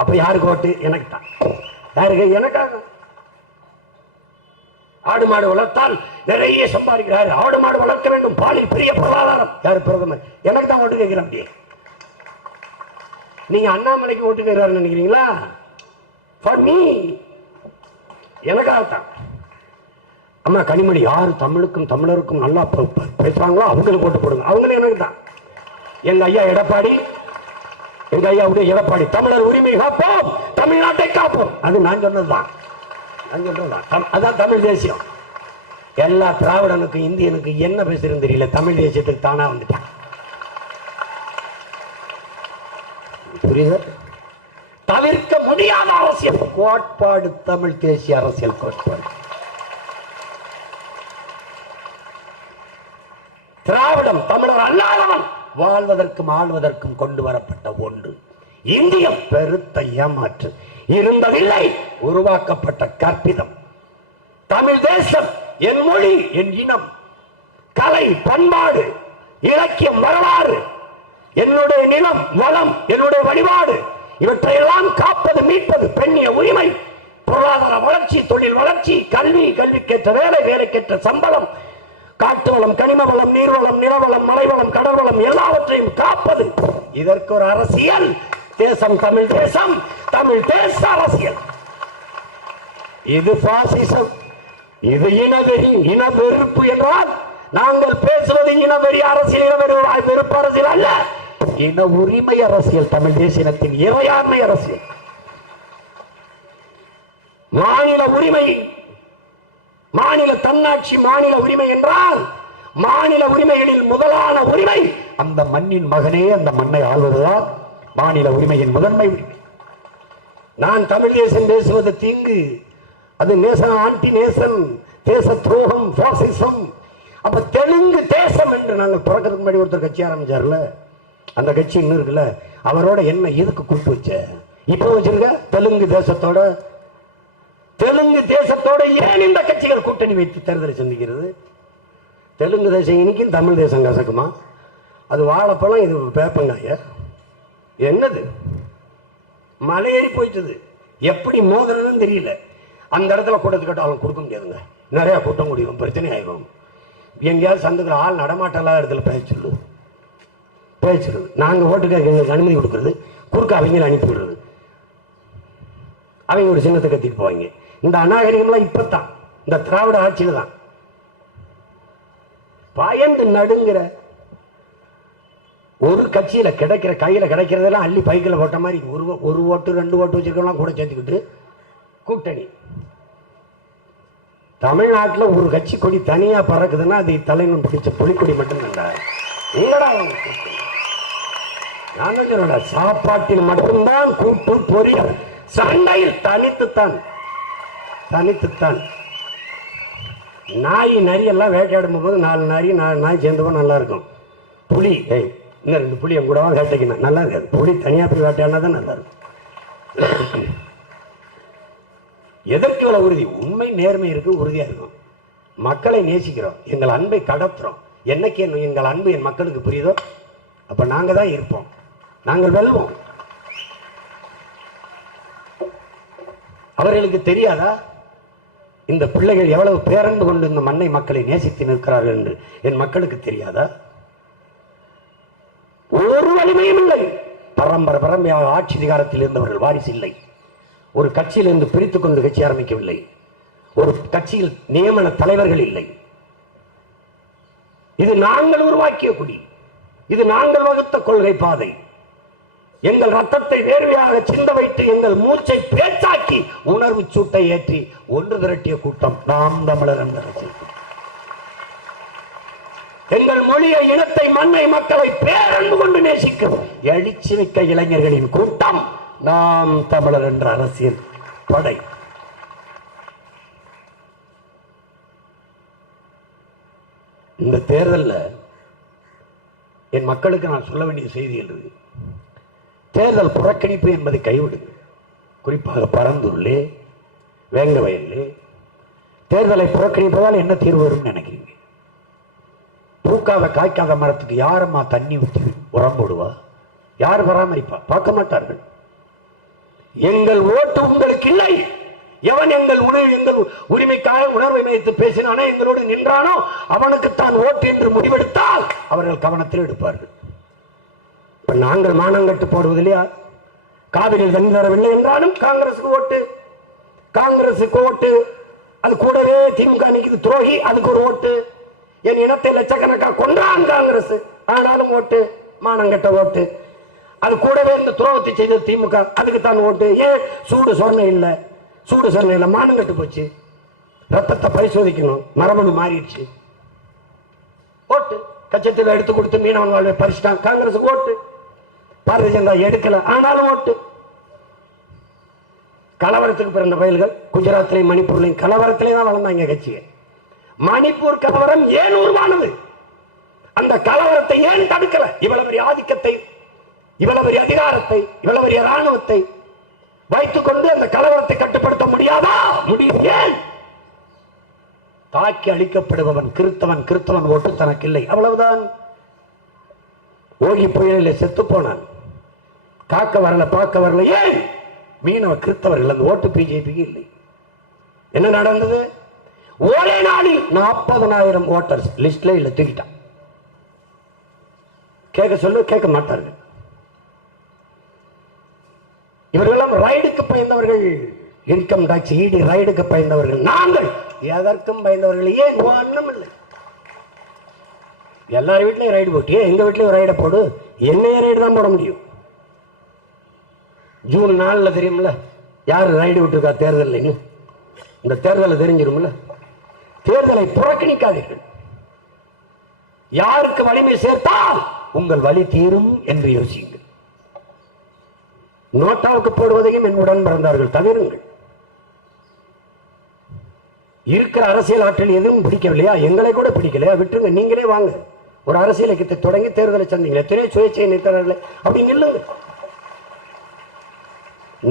அப்ப யாருக்கு ஓட்டு? எனக்கு தான். யாருக்கு? எனக்காக. ஆடு மாடு வளர்த்தால் நிறைய சம்பாதிக்கிறாரு. ஆடு மாடு வளர்க்க வேண்டும், பாலில் பெரிய பொருளாதாரம். யாரு? பிரதமர். எனக்கு தான் ஓட்டு கேட்கிறேன். அப்படியே நீங்க அண்ணாமலைக்கு ஓட்டு கேட்கிறாரு நினைக்கிறீங்களா? எனக்காகத்தான். அம்மா கனிமொழி யாரு தமிழுக்கும் தமிழருக்கும் நல்லா பேசுவாங்களோ அவங்களுக்கு ஓட்டு போடுங்க. அவங்களும் எனக்கு தான். எங்க ஐயா எடப்பாடி, எங்க ஐயா எடப்பாடி தமிழர் உரிமை காப்போம், தமிழ்நாட்டை காப்போம். அது நான் சொன்னதுதான். அதான் தமிழ் தேசியம். எல்லா திராவிடனுக்கு இந்தியனுக்கு என்ன பேசுறது தெரியல, தமிழ் தேசியத்துக்கு தானா வந்துட்டான். புரியுது? தவிர்க்க முடியாத அரசியல் கோட்பாடு தமிழ் தேசிய அரசியல் கோட்பாடு. திராவிடம் தமிழர் அல்லாதவன் வாழ்வதற்கும் ஆள்வதற்கும் கொண்டு வரப்பட்ட ஒன்று. இந்தியம் பெருத்த ஏமாற்று. இருந்ததில்லை, உருவாக்கப்பட்ட கற்பிதம். தமிழ் தேசம் என் மொழி, என் இனம், கலை, பண்பாடு, இலக்கியம், வரலாறு, என்னுடைய நிலம், வளம், என்னுடைய வழிபாடு, இவற்றையெல்லாம் காப்பது, மீட்பது பெண்ணிய உரிமை. பொருளாதார வளர்ச்சி, தொழில் வளர்ச்சி, கல்வி, கல்விக்கேற்ற வேலை, வேலைக்கேற்ற சம்பளம், காட்டு வளம், கனிம வளம், நீர்வளம், நிலவளம், மலைவளம், கடல் வளம் எல்லாவற்றையும் காப்பது. இதற்கு ஒரு அரசியல். தேசம் தமிழ் தேசம், தமிழ் தேச அரசியல். இது பாசிசம், இது இனவெறி, இன வெறுப்பு என்றால் நாங்கள் பேசுவது இனவெறி அரசியல், இனவெறி வெறுப்பு அரசியல் அல்ல, இன உரிமை அரசியல், தமிழ் தேசிய இனத்தின் இறையாண்மை அரசியல். மாநில உரிமை, மாநில தன்னாட்சி, மாநில உரிமை என்றால் மாநில உரிமைகளில் முதலான உரிமை அந்த மண்ணின் மகனே அந்த மண்ணை ஆள்வதுதான் மாநில உரிமையின் முதன்மை உரிமை. நான் தமிழ் தேசம் பேசுவது தீங்கு, அது நேசன், ஆன்டி நேசன், தேச துரோகம், பாசிசம். அப்ப தெலுங்கு தேசம் என்று நாங்கள் பிறக்கிறதுக்கு முன்னாடி ஒருத்தர் கட்சி ஆரம்பிச்சார்ல, அந்த கட்சி இன்னும் இருக்குல்ல, அவரோட என்ன எதுக்கு கூட்டு வச்ச? இப்போ வச்சிருக்க தெலுங்கு தேசத்தோட, தெலுங்கு தேசத்தோட ஏன் இந்த கட்சிகள் கூட்டணி வைத்து தேர்தலை சந்திக்கிறது? தெலுங்கு தேசம் இன்னைக்கும் தமிழ் தேசம் கசக்குமா? அது வாழைப்பழம், இது வேப்பங்காய, என்னது மலையேறி போயிட்டது. எப்படி மோதுறதுன்னு தெரியல. அந்த இடத்துல கூட்டத்து கட்டாலும் கொடுக்க முடியாதுங்க, நிறைய கூட்டம் முடியும், பிரச்சனை ஆயிடும். எங்கேயாவது சந்துக்கிற ஆள் நடமாட்டலாத இடத்துல பேசிடுது. நாங்கள் ஓட்டுக்கு எங்களுக்கு அனுமதி கொடுக்கறது, குறுக்க அவங்கள அனுப்பி விடுறது, அவங்க ஒரு சின்னத்தை கத்திட்டு போவாங்க. இந்த அநாகரிகம்லாம் இப்பத்தான் இந்த திராவிட ஆட்சியில தான். பயந்து நடுங்கிற ஒரு கட்சியில கிடைக்கிற, கையில கிடைக்கிறதெல்லாம் அள்ளி பைக்கில் போட்ட மாதிரி ஒரு ஓட்டு 2 ஓட்டு வச்சிருக்கலாம் கூட சேர்த்துக்கிட்டு கூட்டணி. தமிழ்நாட்டில் ஒரு கட்சி கொடி தனியா பறக்குதுன்னா அது தலைவன் பிடிச்ச புலிக்கொடி மட்டும்தான். நான் சொல்ல சாப்பாட்டில் மட்டும்தான் கூட்டு பொரியல், சண்டையில் தனித்துத்தான். நாய் நரி எல்லாம் வேட்டையாடும் போது 4 நாய் சேர்ந்து நல்லா இருக்கும். புலி இன்னும் 2 புலி என் கூட வேட்டைக்கணும், நல்லா இருக்காது. புலி தனியா போய் வேட்டையாடினா தான் நல்லா இருக்கும். எதற்கு இவ்வளவு உறுதி? உண்மை நேர்மை இருக்கு, உறுதியா இருக்கும். மக்களை நேசிக்கிறோம், எங்கள் அன்பை கடத்துறோம். என்னைக்கு எங்கள் அன்பு என் மக்களுக்கு புரியுதோ அப்ப நாங்க தான் இருப்போம், நாங்கள் வெல்வோம். அவர்களுக்கு தெரியாதா இந்த பிள்ளைகள் எவ்வளவு பேரன்பு கொண்டு இந்த மண்ணை மக்களை நேசித்து நிற்கிறார்கள் என்று? என் மக்களுக்கு தெரியாதா? ஒரு வலிமையும் இல்லை. பரம்பரையாக ஆட்சி அதிகாரத்தில் இருந்தவர்கள் வாரிசு இல்லை. ஒரு கட்சியிலிருந்து பிரித்துக் கொண்டு கட்சி ஆரம்பிக்கவில்லை. ஒரு கட்சியில் நியமன தலைவர்கள் இல்லை. இது நாங்கள் உருவாக்கிய குடி, இது நாங்கள் வகுத்த கொள்கை பாதை. எங்கள் ரத்தத்தை வேர்வையாக சிந்த வைத்து எங்கள் மூச்சை பேச்சாக்கி உணர்வு சூட்டை ஏற்றி ஒன்று திரட்டிய கூட்டம் நாம் தமிழர் என்ற அரசியல். எங்கள் மொழியை, இனத்தை, மண்ணை, மக்களை பேரன்பு கொண்டு நேசிக்கும் எழுச்சி மிக்க இளைஞர்களின் கூட்டம் நாம் தமிழர் என்ற அரசியல் படை. இந்த தேர்தலில் என் மக்களுக்கு நான் சொல்ல வேண்டிய செய்தி என்று, தேர்தல் புறக்கணிப்பு என்பதை கைவிடுங்க. குறிப்பாக பரந்தூரிலே, வேங்கவயலிலே தேர்தலை புறக்கணிப்பதால் என்ன தீர்வு வரும் நினைக்கிறீங்க? பூக்காத காய்க்காத மரத்துக்கு யாரம்மா தண்ணி ஊற்றி உரம் போடுவா? யார் பராமரிப்பா? பார்க்க மாட்டார்கள். எங்கள் ஓட்டு உங்களுக்கு இல்லை. எவன் எங்கள் உரிமைக்காக உணர்வை வைத்து பேசினானோ, எங்களோடு நின்றானோ அவனுக்கு தான் ஓட்டு என்று முடிவெடுத்தால் அவர்கள் கவனத்தில் எடுப்பார்கள். இப்ப நாங்கள் மானங்கட்டு போடுவது இல்லையா? காவிரியில் தண்ணி தரவில்லை என்றாலும் காங்கிரசுக்கு ஓட்டு, காங்கிரசுக்கு ஓட்டு. அது கூடவே திமுக நிற்குது துரோகி, அதுக்கு ஒரு ஓட்டு. என் இனத்தை லட்சக்கணக்காக கொன்றான் காங்கிரஸ், ஆனாலும் ஓட்டு, மானங்கட்ட ஓட்டு. அது கூடவே இந்த துரோகத்தை செய்தது திமுக, அதுக்கு தான் ஓட்டு. ஏன்? சூடு சொன்ன இல்லை, சூடு சொன்ன இல்லை, மானங்கட்டு போச்சு. ரத்தத்தை பரிசோதிக்கணும், மரபணு மாறிடுச்சு. ஓட்டு கச்சத்தில் எடுத்து கொடுத்து மீனவன் வாழ்வை பறிச்சுட்டான், காங்கிரசுக்கு ஓட்டு. பாரதிய ஜனதா எடுக்கல, ஆனாலும் ஓட்டு. கலவரத்துக்கு பிறந்த பயல்கள் குஜராத்திலையும் மணிப்பூர்லையும் கலவரத்திலே தான் வளர்ந்தாங்க கட்சியை. மணிப்பூர் கலவரம் ஏன் உருவானது? அந்த கலவரத்தை ஏன் தடுக்கல? இவ்வளவு பெரிய ஆதிக்கத்தை, இவ்வளவு பெரிய அதிகாரத்தை, இவ்வளவு பெரிய ராணுவத்தை வைத்துக் கொண்டு அந்த கலவரத்தை கட்டுப்படுத்த முடியாதா? முடியும். ஏன்? தாக்கி அழிக்கப்படுபவன் கிறிஸ்தவன், கிறிஸ்தவன் ஓட்டு தனக்கு இல்லை, அவ்வளவுதான். ஓகி புயலில் செத்து போனான், காக்க வரல, பார்க்க வரல. ஏன்? மீனவ கிறிஸ்தவர்கள் அந்த ஓட்டு பிஜேபிக்கு இல்லை. என்ன நடந்தது? ஒரே நாளில் 40,000 ஓட்டர்ஸ் லிஸ்ட்ல இல்ல, தூக்கிட்டான். கேட்க சொல்லு, கேட்க மாட்டார்கள். இவர்களெல்லாம் ரைடுக்கு பயந்தவர்கள், இன்கம் டாக்ஸ், ரைடுக்கு பயந்தவர்கள். நாங்கள் எதற்கும் பயந்தவர்கள். ஏன்? ஒன்றும் இல்லை. எல்லார் வீட்லயும் ரைடு போட்டியே, எங்க வீட்லயும் ரைடை போடு. என்னைய ரைடு தான் போட முடியும். ஜூன் 4 தெரியுமில்ல யார் ரைடு விட்டுருக்கா தேர்தல். இந்த தேர்தலை தெரிஞ்சிருமில்ல. தேர்தலை புறக்கணிக்காதீர்கள். யாருக்கு வலிமை சேர்த்தால் உங்கள் வலி தீரும் என்று யோசியுங்கள். நோட்டாவுக்கு போடுவதையும் என் உடன் பிறந்தார்கள் தவிருங்கள். இருக்கிற அரசியல் ஆற்றல் எதுவும் பிடிக்கவில்லையா? எங்களை கூட பிடிக்கலையா? விட்டுருங்க. நீங்களே வாங்க, ஒரு அரசியல் இயக்கத்தை தொடங்கி தேர்தலை சந்திங்க. எத்தனை சுயேட்சை நிற்கிறார்களே அப்படி நில்லுங்க.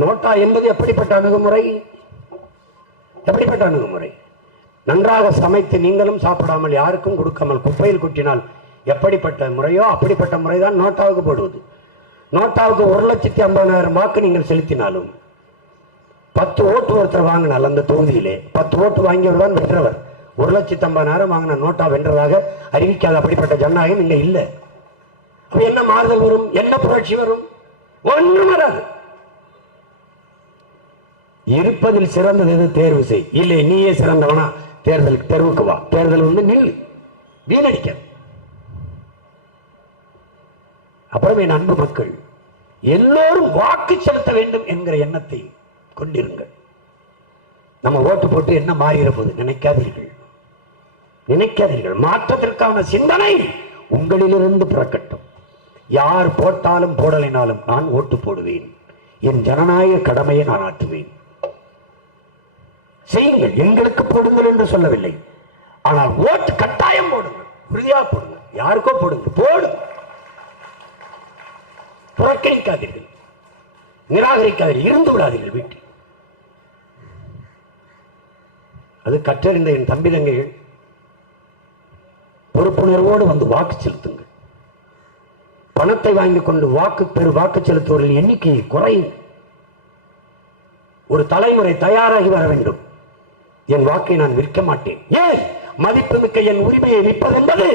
நோட்டா என்பது எப்படிப்பட்ட அணுகுமுறை? எப்படிப்பட்ட அணுகுமுறை? நன்றாக சமைத்து நீங்களும் சாப்பிடாமல் யாருக்கும் கொடுக்காமல் குப்பையில் கொட்டினால் எப்படிப்பட்ட முறையோ அப்படிப்பட்ட முறைதான் நோட்டாவுக்கு போடுவது. நோட்டாவுக்கு 1,50,000 வாக்கு நீங்கள் செலுத்தினாலும் 10 ஓட்டு ஒருத்தர் வாங்கினால் அந்த தொகுதியிலே 10 ஓட்டு வாங்கியவர் தான் வென்றவர். 1,50,000 வாங்கின நோட்டா வென்றதாக அறிவிக்காத அப்படிப்பட்ட ஜனநாயகம் இங்க இல்லை. அப்ப என்ன மாறுதல் வரும்? என்ன புரட்சி வரும்? ஒன்றும் வராது. இருப்பதில் சிறந்தது எது? தேர்வு செய். இல்லை நீயே சிறந்தவனா? தேர்வுக்கு வா. தேர்தல் நில்லு, வீணடிக்க. அப்புறம் என் அன்பு மக்கள் எல்லோரும் வாக்கு செலுத்த வேண்டும் என்கிற எண்ணத்தை கொண்டிருங்கள். நம்ம ஓட்டு போட்டு என்ன மாறிட போது நினைக்காதீர்கள். நினைக்காதீர்கள். மாற்றத்திற்கான சிந்தனை உங்களிலிருந்து பிறக்கட்டும். யார் போட்டாலும் போடலினாலும் நான் ஓட்டு போடுவேன். என் ஜனநாயக கடமையை நான் ஆற்றுவேன். செய்யுங்கள். எங்களுக்கு போடுங்கள் என்று சொல்லவில்லை. ஆனால் ஓட்டு கட்டாயம் போடுங்கள். உறுதியா போடுங்க. யாருக்கோ போடுங்க. போடுங்க. புறக்கணிக்காதீர்கள், நிராகரிக்காதீர்கள், இருந்து விடாதீர்கள் வீட்டில். அது கற்றறிந்த என் தம்பி தங்கைகள் பொறுப்புணர்வோடு வந்து வாக்கு செலுத்துங்கள். பணத்தை வாங்கிக் கொண்டு வாக்கு செலுத்துவவர்கள் எண்ணிக்கையை குறையும். ஒரு தலைமுறை தயாராகி வர வேண்டும். என் வாக்கை நான் விற்க மாட்டேன். ஏன்? மதிப்புமிக்க என் உரிமையை விற்பது என்பது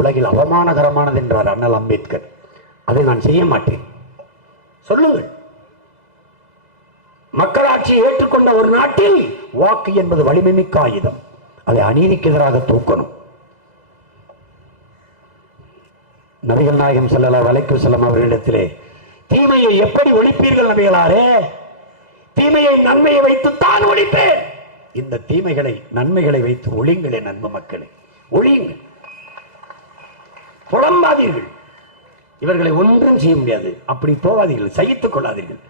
உலகில் அவமானகரமானது என்றார் அண்ணல் அம்பேத்கர். அதை நான் செய்ய மாட்டேன். சொல்லுங்கள். மக்களாட்சியை ஏற்றுக்கொண்ட ஒரு நாட்டில் வாக்கு என்பது வலிமை மிக்க ஆயுதம். அதை அநீதிக்கு எதிராக தூக்கணும். நபிகள் நாயகம் ஸல்லல்லாஹு அலைஹி வஸல்லம் அவர்களிடத்திலே தீமையை எப்படி ஒழிப்பீர்கள் நபிகளாரே? தீமையை நன்மையை வைத்துத்தான் ஒழிப்பேன். இந்த தீமைகளை நன்மைகளை வைத்து ஒழிங்களே நண்பு மக்களை, ஒழியுங்கள். புலம்பாதீர்கள். இவர்களை ஒன்றும் செய்ய முடியாது. அப்படி போகாதீர்கள். சகித்துக் கொள்ளாதீர்கள்.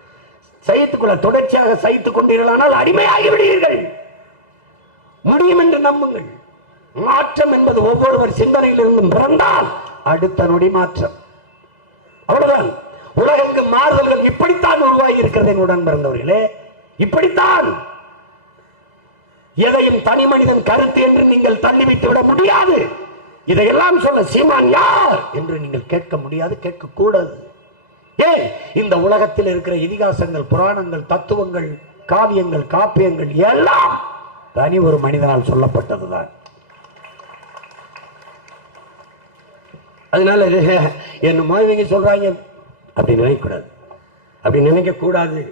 சகித்துக்கொள்ள தொடர்ச்சியாக சகித்துக் கொண்டீர்களானால் அடிமையாகி விடுவீர்கள். முடியும் என்று நம்புங்கள். மாற்றம் என்பது ஒவ்வொருவர் சிந்தனையிலிருந்தும் பிறந்தால் அடுத்த நொடி மாற்றம். அவ்வளவுதான். உலகெங்கு மாறுதல்கள் இப்படித்தான் உருவாகி இருக்கிறது உடன் பிறந்தவர்களே. இப்படித்தான். எதையும் தனி மனிதன் கருத்து என்று நீங்கள் தள்ளி வைத்து விட முடியாது. இதையெல்லாம் சொல்ல சீமான் யார் என்று நீங்கள் கேட்க முடியாது, கேட்கக்கூடாது. ஏன்? இந்த உலகத்தில் இருக்கிற இதிகாசங்கள், புராணங்கள், தத்துவங்கள், காவியங்கள், காப்பியங்கள் எல்லாம் தனி ஒரு மனிதனால் சொல்லப்பட்டதுதான். அதனால என்ன மோதிங்க சொல்றாங்க அப்படி நினைக்கக்கூடாது. அப்படி நினைக்க கூடாது.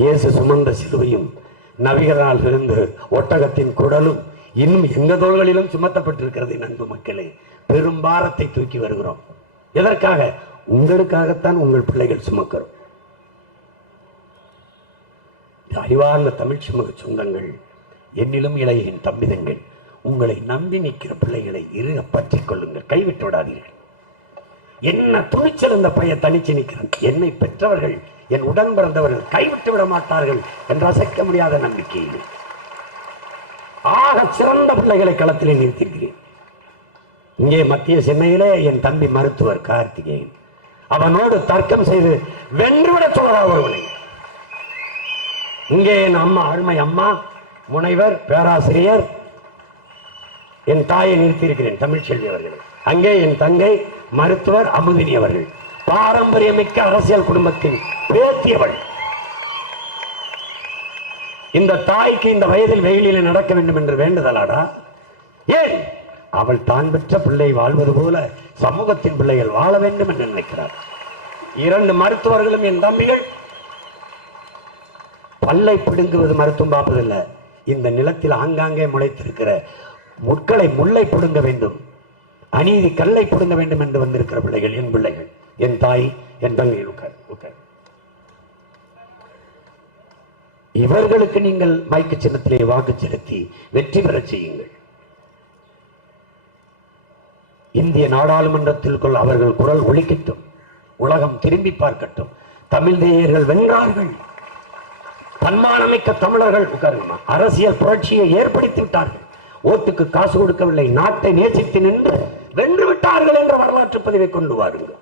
இயேசு சுமந்த சிலுவையும் நபிகளால் இருந்து ஒட்டகத்தின் குடலும் இன்னும் எங்க தோள்களிலும் சுமத்தப்பட்டிருக்கிறது. நண்பு மக்களே, பெரும் பாரத்தை தூக்கி வருகிறோம். எதற்காக? உங்களுக்காகத்தான். உங்கள் பிள்ளைகள் சுமக்கிறோம். அறிவார்ந்த தமிழ் சுமக சொந்தங்கள், என்னிலும் இளைய என் தம்பிதங்கள், உங்களை நம்பி நிற்கிற பிள்ளைகளை இறுக பற்றிக் கொள்ளுங்கள். கைவிட்டு விடாதீர்கள். என்ன துணிச்சல் இந்த பையன் தனிச்சு நிற்கிறான். என்னை பெற்றவர்கள், என் உடன் பிறந்தவர்கள் கைவிட்டு விட மாட்டார்கள் என்று அசைக்க முடியாத நம்பிக்கையில் ஆக சிறந்த பிள்ளைகளை களத்திலே நிறுத்திருக்கிறேன். இங்கே மத்திய சென்னையிலே என் தம்பி மருத்துவர் கார்த்திகேயன், அவனோடு தர்க்கம் செய்து வென்றுவிட சொல்லவா ஒருவனை. இங்கே என் அம்மா, அருமை அம்மா முனைவர் பேராசிரியர் என் தாயை நிறுத்தியிருக்கிறேன், தமிழ்ச்செல்வி அவர்கள். அங்கே என் தங்கை மருத்துவர் அமுதினி அவர்கள், பாரம்பரியமிக்க அரசியல் குடும்பத்தில் பேத்தியவள். இந்த தாய்க்கு இந்த வயதில் வெயிலில் நடக்க வேண்டும் என்று வேண்டுதலாடா? ஏன்? அவள் தான் பெற்ற பிள்ளை வாழ்வது போல சமூகத்தின் பிள்ளைகள் வாழ வேண்டும் என்று நினைக்கிறார். 2 மருத்துவர்களும் என் தம்பிகள். பல்லை பிடுங்குவது மருத்துவம் பார்ப்பதில்லை. இந்த நிலத்தில் ஆங்காங்கே முளைத்திருக்கிற முட்களை முல்லை பிடுங்க வேண்டும், அநீதி கல்லை பிடுங்க வேண்டும் என்று வந்திருக்கிற பிள்ளைகள், என் பிள்ளைகள், என் தாய், என் தங்கை, உட்கார். இவர்களுக்கு நீங்கள் மைக்கு சின்னத்திலே வாக்கு செலுத்தி வெற்றி பெற செய்யுங்கள். இந்திய நாடாளுமன்றத்திற்குள் அவர்கள் குரல் ஒலிக்கட்டும், உலகம் திரும்பி பார்க்கட்டும். தமிழ் தேயர்கள் வென்றார்கள், தன்மானமிக்க தமிழர்கள் அரசியல் புரட்சியை ஏற்படுத்தி விட்டார்கள். ஓட்டுக்கு காசு கொடுக்கவில்லை, நாட்டை நேசித்து நின்று வென்று விட்டார்கள் என்ற வரலாற்று பதிவை கொண்டு வாருங்கள்.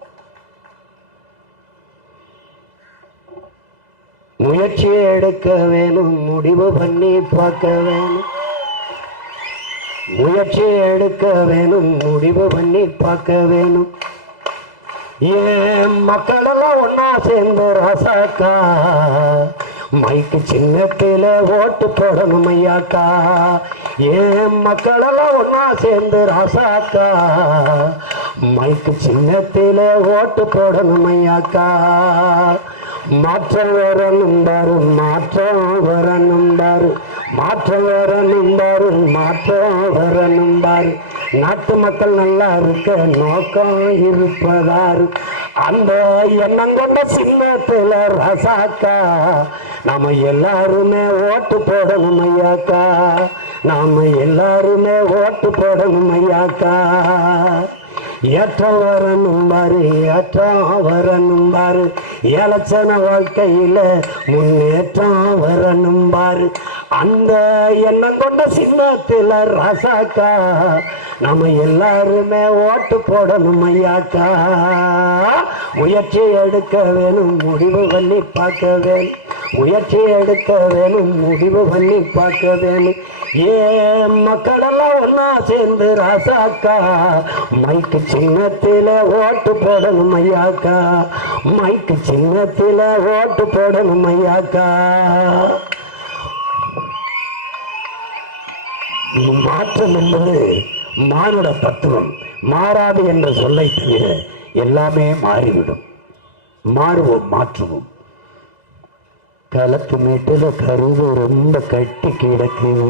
முயற்சியை எடுக்க வேணும், முடிவு பண்ணி பார்க்க வேணும். முயற்சியை எடுக்க வேணும், முடிவு பண்ணி பார்க்க வேணும். ஏன் மக்களெல்லாம் ஒன்னா சேர்ந்து ராசாக்கா மைக்கு சின்னத்தில ஓட்டு போடணும் ஐயாக்கா. ஏன் மக்களெல்லாம் ஒன்னா சேர்ந்து ராசாக்கா மைக்கு சின்னத்தில ஓட்டு போடணும் ஐயாக்கா. மாற்றம் வரணும் பாரு, மாற்றம் வரணும் பாரு, மாற்றம் வரணும் பாரு, மாற்றம் வரணும் பாரு. நாட்டு மக்கள் நல்லா இருக்க நோக்கம் இருப்பதாரு, அந்த எண்ணம் கொண்ட சின்னத்துல ரசாக்கா நாம எல்லாருமே ஓட்டு போடணும் ஐயாக்கா. நாம எல்லாருமே ஓட்டு போடணும் ஐயாக்கா. ஏற்றம் வரணும் பாரு, ஏற்றம் வரணும் பாரு, ஏலச்சன வாழ்க்கையில முன்னேற்றம் வரணும் பாரு. அந்த எண்ணம் கொண்ட சின்னத்துல ரசாக்கா நம்ம எல்லாருமே ஓட்டு போடணும் ஐயாக்கா. முயற்சி எடுக்க வேணும், முடிவு பண்ணி பார்க்க வேணும். முயற்சி எடுக்க வேணும், முடிவு பண்ணி பார்க்க வேணும். ஏன் மக்களெல்லாம் ஒன்னா சேர்ந்து ராசாக்கா மைக்கு சின்னத்தில ஓட்டு போடணும் ஐயாக்கா. மைக்கு சின்னத்தில ஓட்டு போடணும் ஐயாக்கா. மாற்றம் என்பது மானுட தத்துவம், மாறாது என்ற சொல்லை தவிர எல்லாமே மாறிவிடும். மாறுவோம், மாற்றுவோம். களத்து மேட்டுல கருவு ரொம்ப கட்டி கிடக்குது,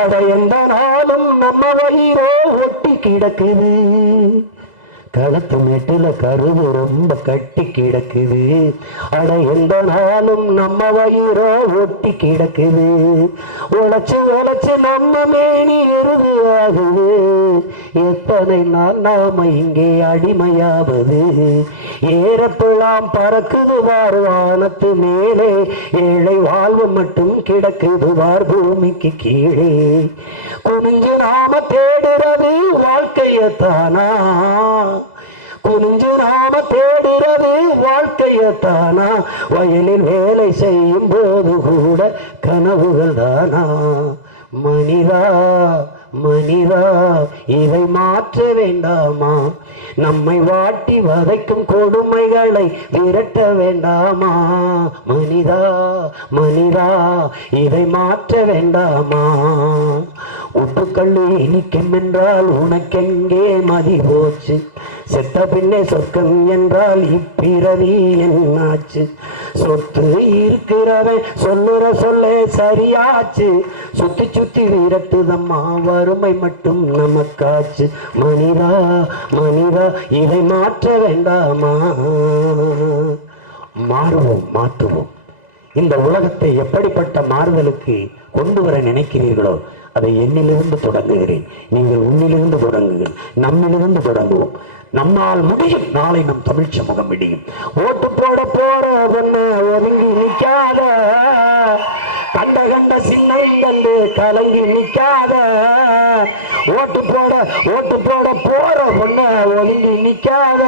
அட எந்த நாளும் நம்ம வயிறோ ஒட்டி கிடக்குது. களத்து மேட்டுல கருவு ரொம்ப கட்டி கிடக்குது, அட எந்த நாளும் நம்ம வயிறோ ஒட்டி கிடக்குது. உழைச்சு உழைச்சு நம்ம மேனி எருது ஆகுது, எத்தனை நாள் நாம இங்கே அடிமையாவது. ஏறப்பெல்லாம் பறக்குது வார் வானத்து மேலே, ஏழை வாழ்வு மட்டும் கிடக்குது வார் பூமிக்கு கீழே. குனிஞ்சு நாம தேடுறது வாழ்க்கையத்தானா, குனிஞ்சு நாம தேடுறது வாழ்க்கையத்தானா. வயலில் வேலை செய்யும் போது கூட கனவுகள் தானா. மனிதா மனிதா இதை மாற்ற வேண்டாமா, நம்மை வாட்டி வதைக்கும் கொடுமைகளை விரட்ட வேண்டாமா. மனிதா மனிதா இதை மாற்ற வேண்டாமா. உப்புக்கல்லு இனிக்கும் என்றால் உனக்கெங்கே மதி போச்சு, செத்த பின்னே சொர்க்கம் என்றால் இப்பிறவி என்னாச்சு. சொத்து இருக்கிறவன் சொல்லுற சொல்லே சரியாச்சு, சுத்தி சுத்தி விரட்டுதம்மா வறுமை மட்டும் நமக்காச்சு. மனிதா மனிதா இதை மாற்ற வேண்டாமா. மாறுவோம், மாற்றுவோம். இந்த உலகத்தை எப்படிப்பட்ட மாறுதலுக்கு கொண்டு வர நினைக்கிறீர்களோ அதை என்னிலிருந்து தொடங்குகிறேன். நீங்கள் உன்னிலிருந்து தொடங்குங்கள், நம்மிலிருந்து தொடங்குவோம். நம்மால் முடியும். நாளை நம் தமிழ் சமூகம் முடியும். ஓட்டு போட போற ஒண்ணு ஒதுங்கி நிக்காத, கண்ட கண்ட சின்னங்கண்டு கலங்கி நிக்காத. ஓட்டு போட போற ஒண்ணு ஒதுங்கி நிக்காத,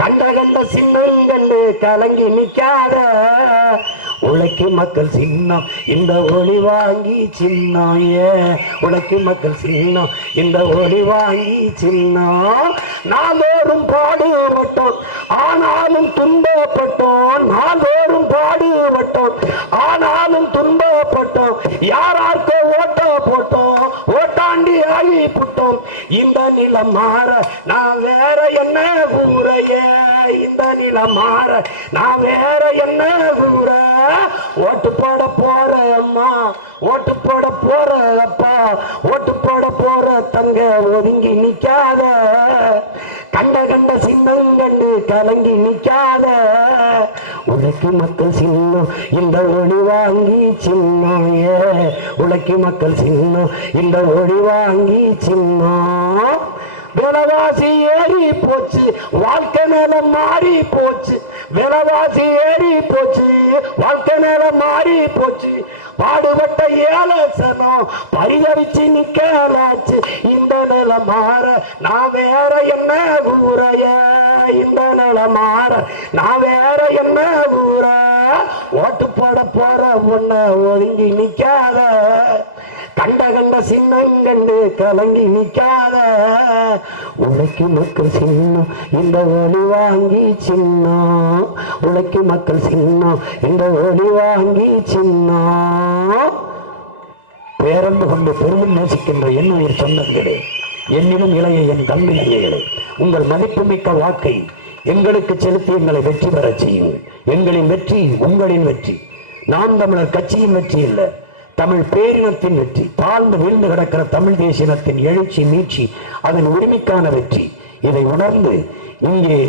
கண்ட கண்ட சின்னங்கண்டு கலங்கி நிக்காத. உழைக்கும் மக்கள் சின்னம் இந்த ஒளி வாங்கி சின்னம், உழைக்கும் மக்கள் சின்னம் இந்த ஒளி வாங்கி சின்னம். நாளோறும் பாடுபட்டோம் ஆனாலும் துன்பப்பட்டோம், நாளோறும் பாடுபட்டோம் ஆனாலும் துன்பப்பட்டோம். யாரார்க்கோ ஓட்ட போட்டோம், ஓட்டாண்டி ஆகி புட்டோம். இந்த நிலம் மாற நான் வேற என்ன ஊரையே, இந்த நிலம் மாற நான் வேற என்ன ஊர. ஓட்டு போட போற அம்மா, ஓட்டு போட போற அப்பா, ஓட்டு போட போற தங்க ஒதுங்கி நிக்காத, கண்ட கண்ட சின்னம் கண்டு கலங்கி நிக்காத, உழைக்கு மக்கள் சின்னம் இந்த ஒளி வாங்கி சின்னம், உழைக்கு மக்கள் சின்னம் இந்த ஒளி வாங்கி சின்னம். விலைவாசி ஏறி போச்சு, வாழ்க்கை நிலம் மாறி போச்சு, விலைவாசி ஏறி போச்சு, வாழ்க்கை நிலம் மாறி போச்சு, பாடுபட்ட ஏழசனம் பரிதவிச்சு நிக்கலாச்சு, இந்த நிலம் மாற நான் வேற என்ன ஊரைய, இந்த நிலம் மாற நான் வேற என்ன ஊர, ஓட்டு போட போற ஒன்ன ஒதுங்கி நிக்காத, கண்ட கண்ட சின்னம் கண்டு கலங்கி நிக்காத, உழைக்கு மக்கள் சின்னம் இந்த ஒளி வாங்கி சின்னம், உழைக்கு மக்கள் சின்னம் இந்த ஒளி வாங்கி சின்னம். பேரன்பு கொண்டு பெருமை நேசிக்கின்ற என்னுடைய சொந்தங்களே, என்னிடம் இளைய என் கண்ணிலைகளே, உங்கள் மதிப்புமிக்க வாக்கை எங்களுக்கு செலுத்தி எங்களை வெற்றி பெறச் செய்யுங்கள். எங்களின் வெற்றி உங்களின் வெற்றி. நாம் தமிழர் கட்சியின் வெற்றி இல்லை, தமிழ் பேரினத்தின் வெற்றி. தாழ்ந்து வீழ்ந்து கிடக்கிற தமிழ் தேசியத்தின் எழுச்சி மீட்சி அதன் உரிமைக்கான வெற்றி. இதை உணர்ந்து இங்கே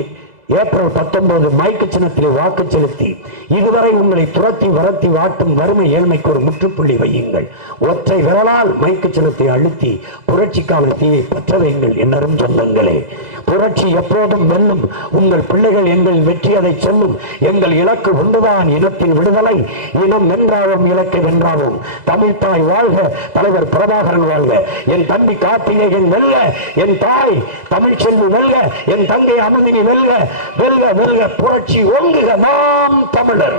ஏப்ரல் 19 மைக்கு சின்னத்திலே வாக்கு செலுத்தி இதுவரை உங்களை துரத்தி வரத்தி வாட்டும் வறுமை ஏழ்மைக்கு ஒரு முற்றுப்புள்ளி வையுங்கள். ஒற்றை விரலால் மைக்கு சின்னத்தை அழுத்தி புரட்சிக்கான தீயை பற்ற வையுங்கள். என்னரும் சொந்தங்களே, புரட்சி எப்போதும் வெல்லும். உங்கள் பிள்ளைகள் எங்கள் வெற்றி அதை சொல்லும். எங்கள் இலக்கு ஒன்றுதான், இனத்தின் விடுதலை. இனம் வென்றாவும் இலக்கை வென்றாவும். தமிழ் தாய் வாழ்க, தலைவர் பிரபாகரன் வாழ்க. என் தம்பி கார்த்திகேயன் வெல்க, என் தாய் தமிழ்ச்செல்வி வெல்க, என் தங்கை அமுதினி வெல்க. வெல்க வெல்க, புரட்சி ஓங்குக, நாம் தமிழர்.